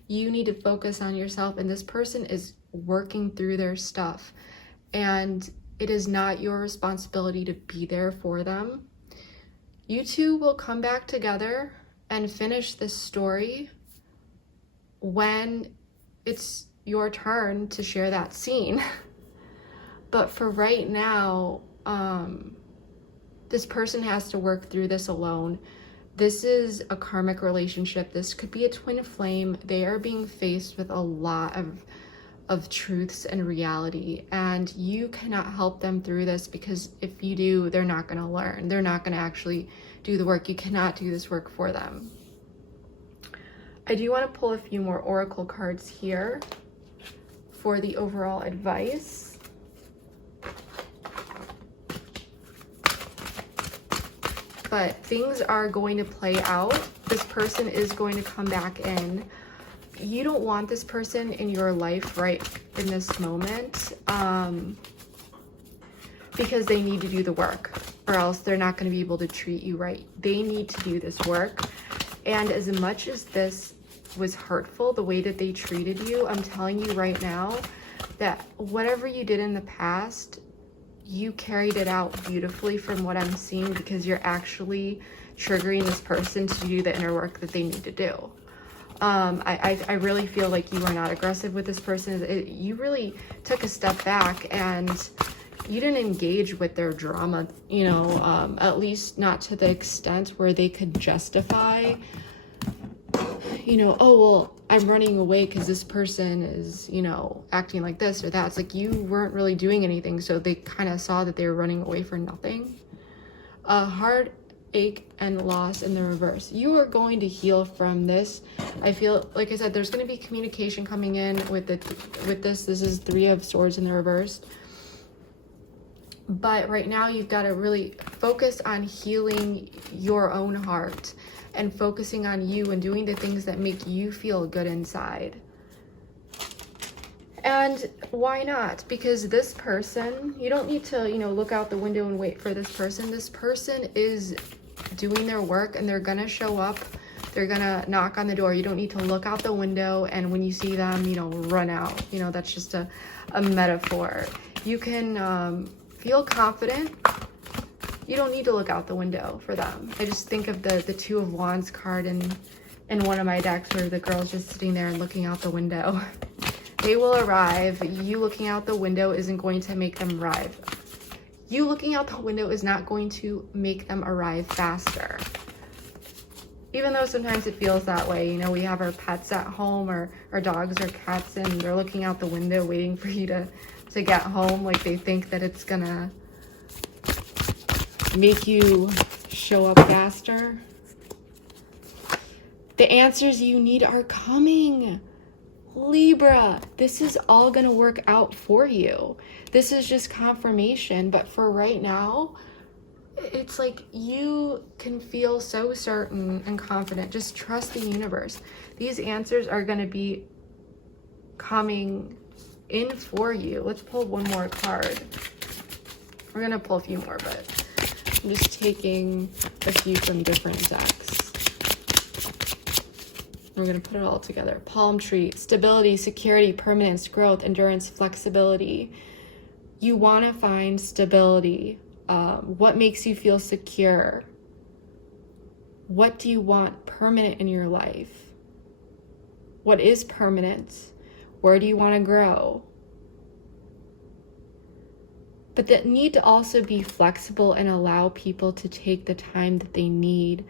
You need to focus on yourself, and this person is working through their stuff, and it is not your responsibility to be there for them. You two will come back together and finish this story when it's your turn to share that scene. But for right now, this person has to work through this alone. This is a karmic relationship. This could be a twin flame. They are being faced with a lot of truths and reality, and you cannot help them through this, because if you do, they're not going to learn. They're not going to actually do the work. You cannot do this work for them. I do want to pull a few more oracle cards here for the overall advice. But things are going to play out. This person is going to come back in. You don't want this person in your life right in this moment, because they need to do the work, or else they're not going to be able to treat you right. They need to do this work. And as much as this was hurtful, the way that they treated you, I'm telling you right now that whatever you did in the past, you carried it out beautifully from what I'm seeing, because you're actually triggering this person to do the inner work that they need to do. I really feel like you are not aggressive with this person. You really took a step back and you didn't engage with their drama, you know, at least not to the extent where they could justify, you know, oh, well, I'm running away because this person is, you know, acting like this or that. It's like you weren't really doing anything, so they kind of saw that they were running away for nothing. Heartache and loss in the reverse. You are going to heal from this. I feel, like I said, there's going to be communication coming in with this. This is 3 of Swords in the reverse. But right now, you've got to really focus on healing your own heart and focusing on you and doing the things that make you feel good inside. And why not? Because this person, you don't need to, you know, look out the window and wait for this person. This person is doing their work, and they're gonna show up. They're gonna knock on the door. You don't need to look out the window, and when you see them, you know, run out. You know, that's just a metaphor. You can feel confident. You don't need to look out the window for them. I just think of the 2 of Wands card in one of my decks, where the girl's just sitting there and looking out the window. They will arrive. You looking out the window isn't going to make them arrive. You looking out the window is not going to make them arrive faster. Even though sometimes it feels that way. You know, we have our pets at home, or our dogs or cats, and they're looking out the window waiting for you to get home. Like, they think that it's gonna make you show up faster. The answers you need are coming. Libra, this is all going to work out for you. This is just confirmation, but for right now, it's like you can feel so certain and confident. Just trust the universe. These answers are going to be coming in for you. Let's pull one more card. We're going to pull a few more, but I'm just taking a few from different decks. We're going to put it all together. Palm tree, stability, security, permanence, growth, endurance, flexibility. You want to find stability. What makes you feel secure? What do you want permanent in your life? What is permanent? Where do you want to grow? But that need to also be flexible and allow people to take the time that they need.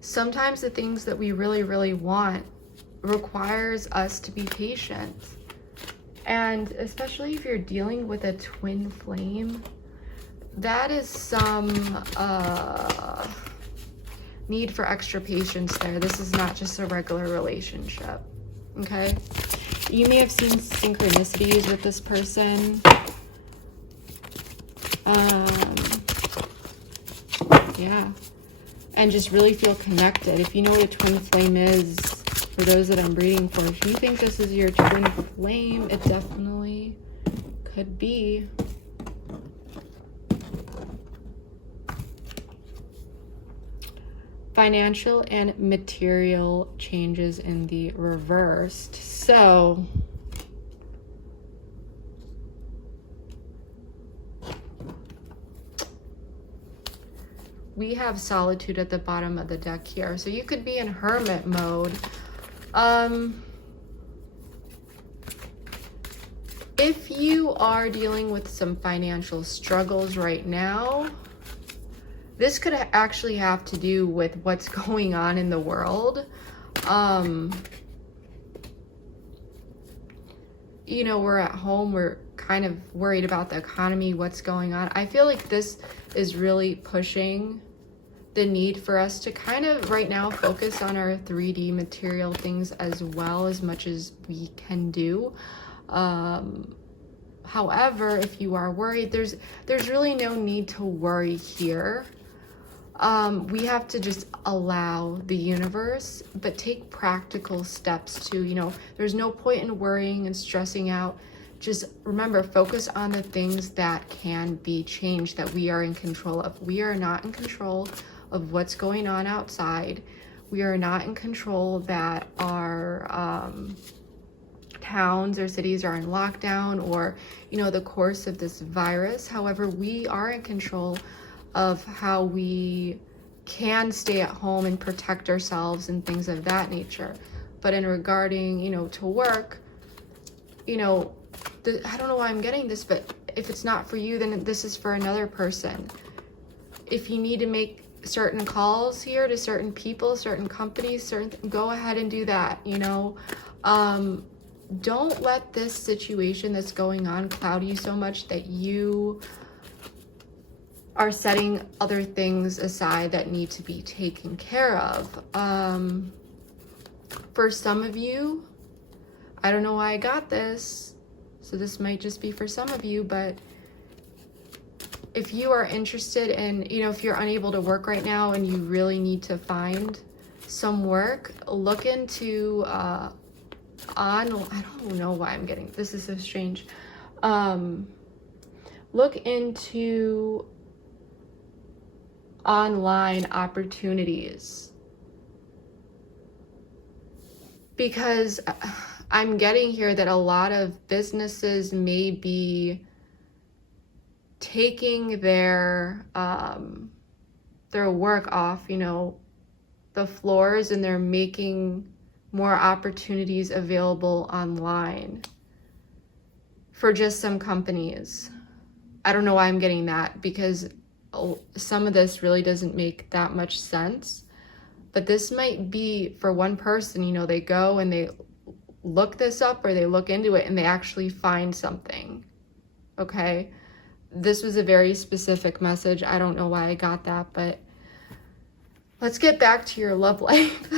Sometimes the things that we really, really want requires us to be patient. And especially if you're dealing with a twin flame, that is some need for extra patience there. This is not just a regular relationship, okay? You may have seen synchronicities with this person. Yeah. And just really feel connected. If you know what a twin flame is, for those that I'm reading for, if you think this is your twin flame, it definitely could be. Financial and material changes in the reversed. So we have solitude at the bottom of the deck here. So you could be in hermit mode. If you are dealing with some financial struggles right now, this could actually have to do with what's going on in the world. You know, we're at home, we're kind of worried about the economy, what's going on. I feel like this is really pushing the need for us to kind of right now focus on our 3D material things as well, as much as we can do. However, if you are worried, there's really no need to worry here. We have to just allow the universe, but take practical steps to, you know, there's no point in worrying and stressing out. Just remember, focus on the things that can be changed, that we are in control of. We are not in control of what's going on outside. We are not in control that our towns or cities are in lockdown, or, you know, the course of this virus. However, we are in control of how we can stay at home and protect ourselves and things of that nature. But in regarding, you know, to work, you know, I don't know why I'm getting this, but if it's not for you, then this is for another person. If you need to make certain calls here to certain people, certain companies, go ahead and do that, you know. Don't let this situation that's going on cloud you so much that you are setting other things aside that need to be taken care of. For some of you, I don't know why I got this, so this might just be for some of you, but if you are interested in, you know, if you're unable to work right now and you really need to find some work, look into I don't know why I'm getting this, is so strange. Look into online opportunities, because I'm getting here that a lot of businesses may be taking their work off, you know, the floors, and they're making more opportunities available online for just some companies. I don't know why I'm getting that, because some of this really doesn't make that much sense. But this might be for one person, you know, they go and they look this up or they look into it and they actually find something. Okay? This was a very specific message. I don't know why I got that, but let's get back to your love life.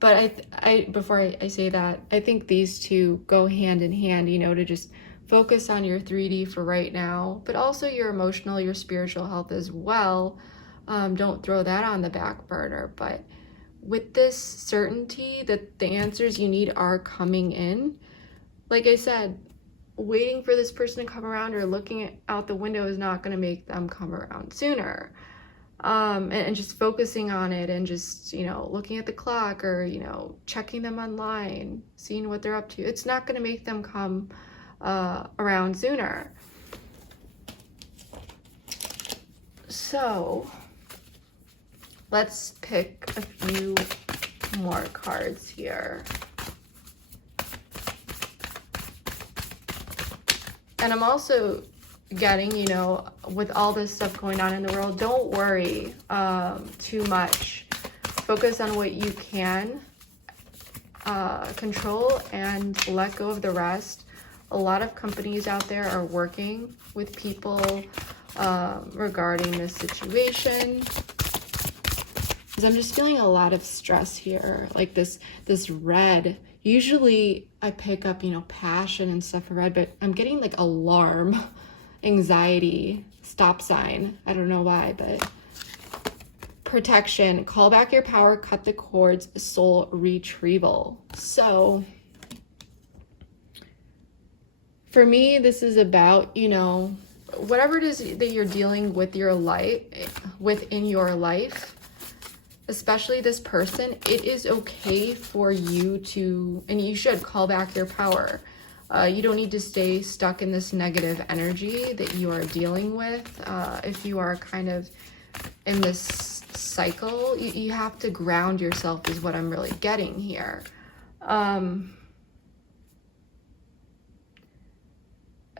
But before I say that, I think these two go hand in hand, you know, to just focus on your 3D for right now, but also your emotional, your spiritual health as well. Don't throw that on the back burner. But with this certainty that the answers you need are coming in, like I said, waiting for this person to come around or looking out the window is not going to make them come around sooner. And just focusing on it and just, you know, looking at the clock or, you know, checking them online, seeing what they're up to, it's not going to make them come around sooner. So Let's pick a few more cards here. And I'm also getting, you know, with all this stuff going on in the world, don't worry too much. Focus on what you can control and let go of the rest. A lot of companies out there are working with people regarding this situation. Because I'm just feeling a lot of stress here, like this red. Usually I pick up, you know, passion and stuff for red, but I'm getting like alarm, anxiety, stop sign. I don't know why, but protection, call back your power, cut the cords, soul retrieval. So for me, this is about, you know, whatever it is that you're dealing with your life, within your life, especially this person, it is okay for you to, and you should call back your power. You don't need to stay stuck in this negative energy that you are dealing with. If you are kind of in this cycle, you have to ground yourself is what I'm really getting here.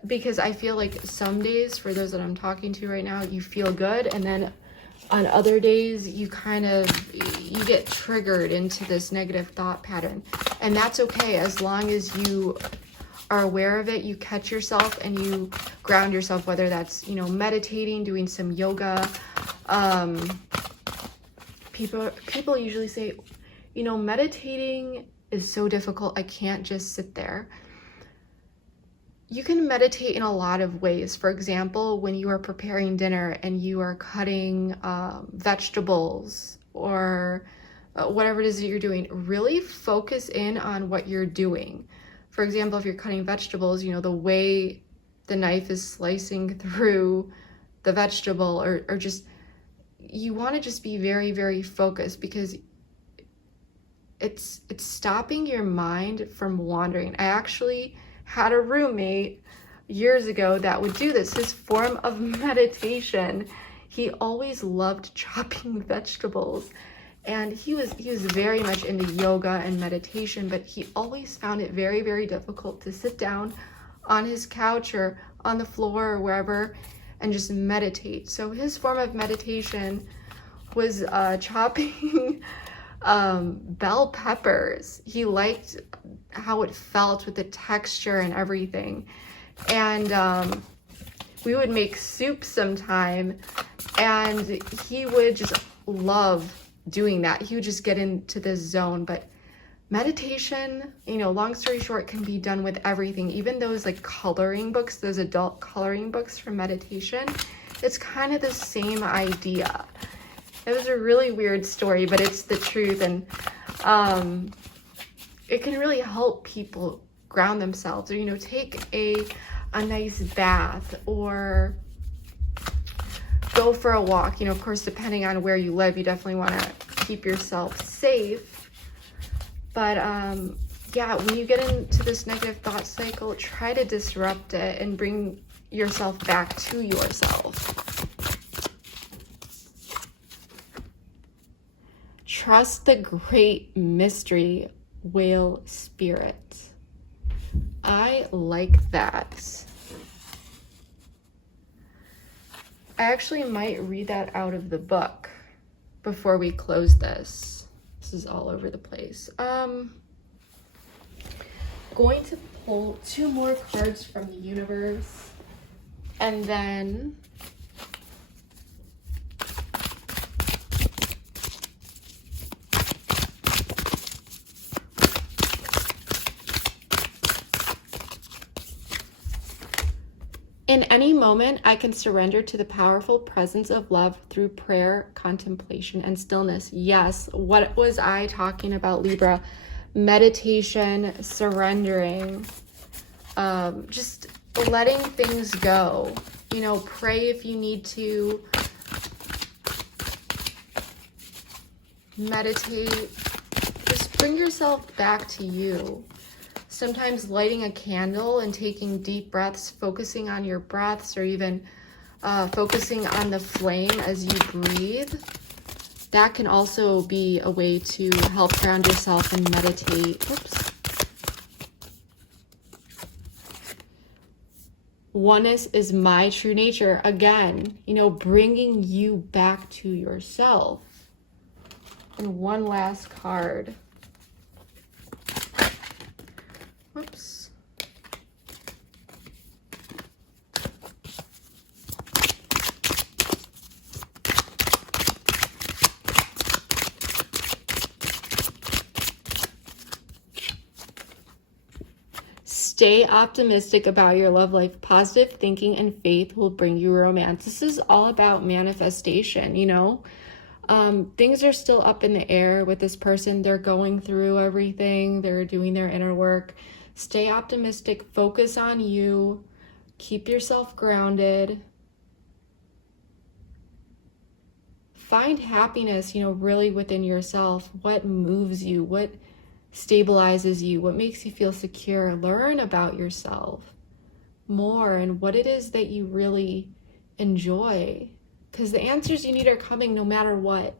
Because I feel like some days, for those that I'm talking to right now, you feel good, and then on other days you you get triggered into this negative thought pattern, and that's okay as long as you are aware of it. You catch yourself and you ground yourself, whether that's, you know, meditating, doing some yoga. People usually say, you know, meditating is so difficult, I can't just sit there. You can meditate in a lot of ways. For example, when you are preparing dinner and you are cutting vegetables or whatever it is that you're doing, really focus in on what you're doing. For example, if you're cutting vegetables, you know, the way the knife is slicing through the vegetable, or just, you want to just be very, very focused, because it's stopping your mind from wandering. I actually had a roommate years ago that would do this, his form of meditation. He always loved chopping vegetables, and he was very much into yoga and meditation, but he always found it very, very difficult to sit down on his couch or on the floor or wherever and just meditate. So his form of meditation was chopping bell peppers. He liked how it felt with the texture and everything. And we would make soup sometime, and he would just love doing that. He would just get into this zone. But meditation, you know, long story short, can be done with everything. Even those like coloring books, those adult coloring books for meditation, it's kind of the same idea. It was a really weird story, but it's the truth. And it can really help people ground themselves, or, you know, take a nice bath or go for a walk. You know, of course, depending on where you live, you definitely want to keep yourself safe. But yeah, when you get into this negative thought cycle, try to disrupt it and bring yourself back to yourself. Trust the great mystery, whale spirit. I like that. I actually might read that out of the book before we close this. This is all over the place. Going to pull 2 more cards from the universe, and then in any moment, I can surrender to the powerful presence of love through prayer, contemplation, and stillness. Yes, what was I talking about, Libra? Meditation, surrendering, just letting things go. You know, pray if you need to. Meditate. Just bring yourself back to you. Sometimes lighting a candle and taking deep breaths, focusing on your breaths, or even focusing on the flame as you breathe, that can also be a way to help ground yourself and meditate. Oops. Oneness is my true nature. Again, you know, bringing you back to yourself. And one last card. Whoops. Stay optimistic about your love life. Positive thinking and faith will bring you romance. This is all about manifestation, you know. Things are still up in the air with this person. They're going through everything. They're doing their inner work. Stay optimistic. Focus on you. Keep yourself grounded. Find happiness, you know, really within yourself. What moves you? What stabilizes you? What makes you feel secure? Learn about yourself more and what it is that you really enjoy, because the answers you need are coming no matter what.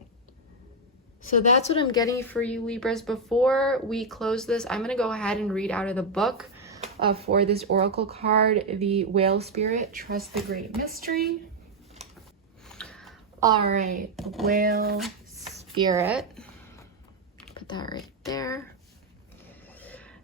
So that's what I'm getting for you, Libras. Before we close this, I'm going to go ahead and read out of the book for this oracle card, the Whale Spirit, Trust the Great Mystery. All right, Whale Spirit. Put that right there.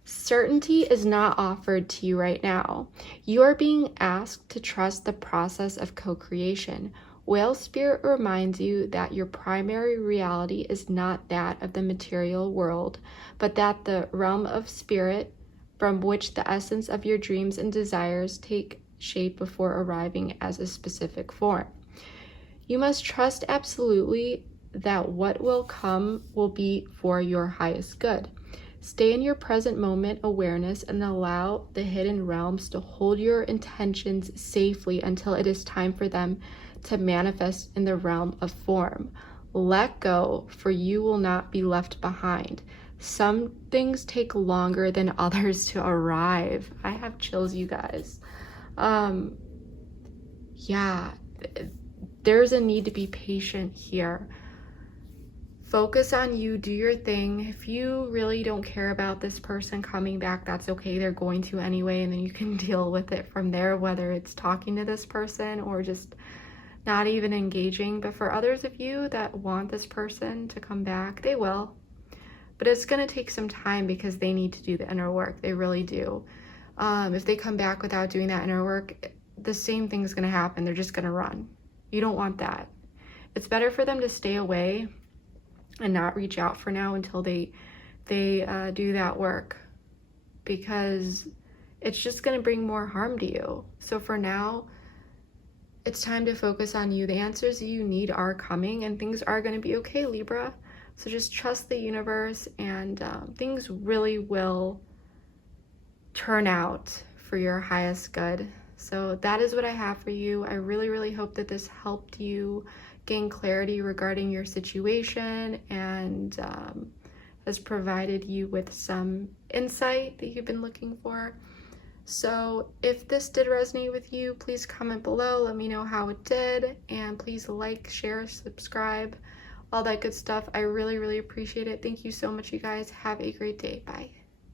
Certainty is not offered to you right now. You are being asked to trust the process of co-creation. Whale Spirit reminds you that your primary reality is not that of the material world, but that the realm of spirit from which the essence of your dreams and desires take shape before arriving as a specific form. You must trust absolutely that what will come will be for your highest good. Stay in your present moment awareness and allow the hidden realms to hold your intentions safely until it is time for them to manifest in the realm of form. Let go, for you will not be left behind. Some things take longer than others to arrive. I have chills, you guys. Yeah, there's a need to be patient here. Focus on you, do your thing. If you really don't care about this person coming back, that's okay. They're going to anyway, and then you can deal with it from there, whether it's talking to this person or just not even engaging. But for others of you that want this person to come back, they will. But it's going to take some time because they need to do the inner work. They really do. If they come back without doing that inner work, the same thing's going to happen. They're just going to run. You don't want that. It's better for them to stay away and not reach out for now until they do that work, because it's just going to bring more harm to you. So for now, it's time to focus on you. The answers you need are coming, and things are going to be okay, Libra. So just trust the universe, and things really will turn out for your highest good. So that is what I have for you. I really, really hope that this helped you gain clarity regarding your situation and has provided you with some insight that you've been looking for. So if this did resonate with you, please comment below. Let me know how it did. And please like, share, subscribe, all that good stuff. I really, really appreciate it. Thank you so much, you guys. Have a great day. Bye.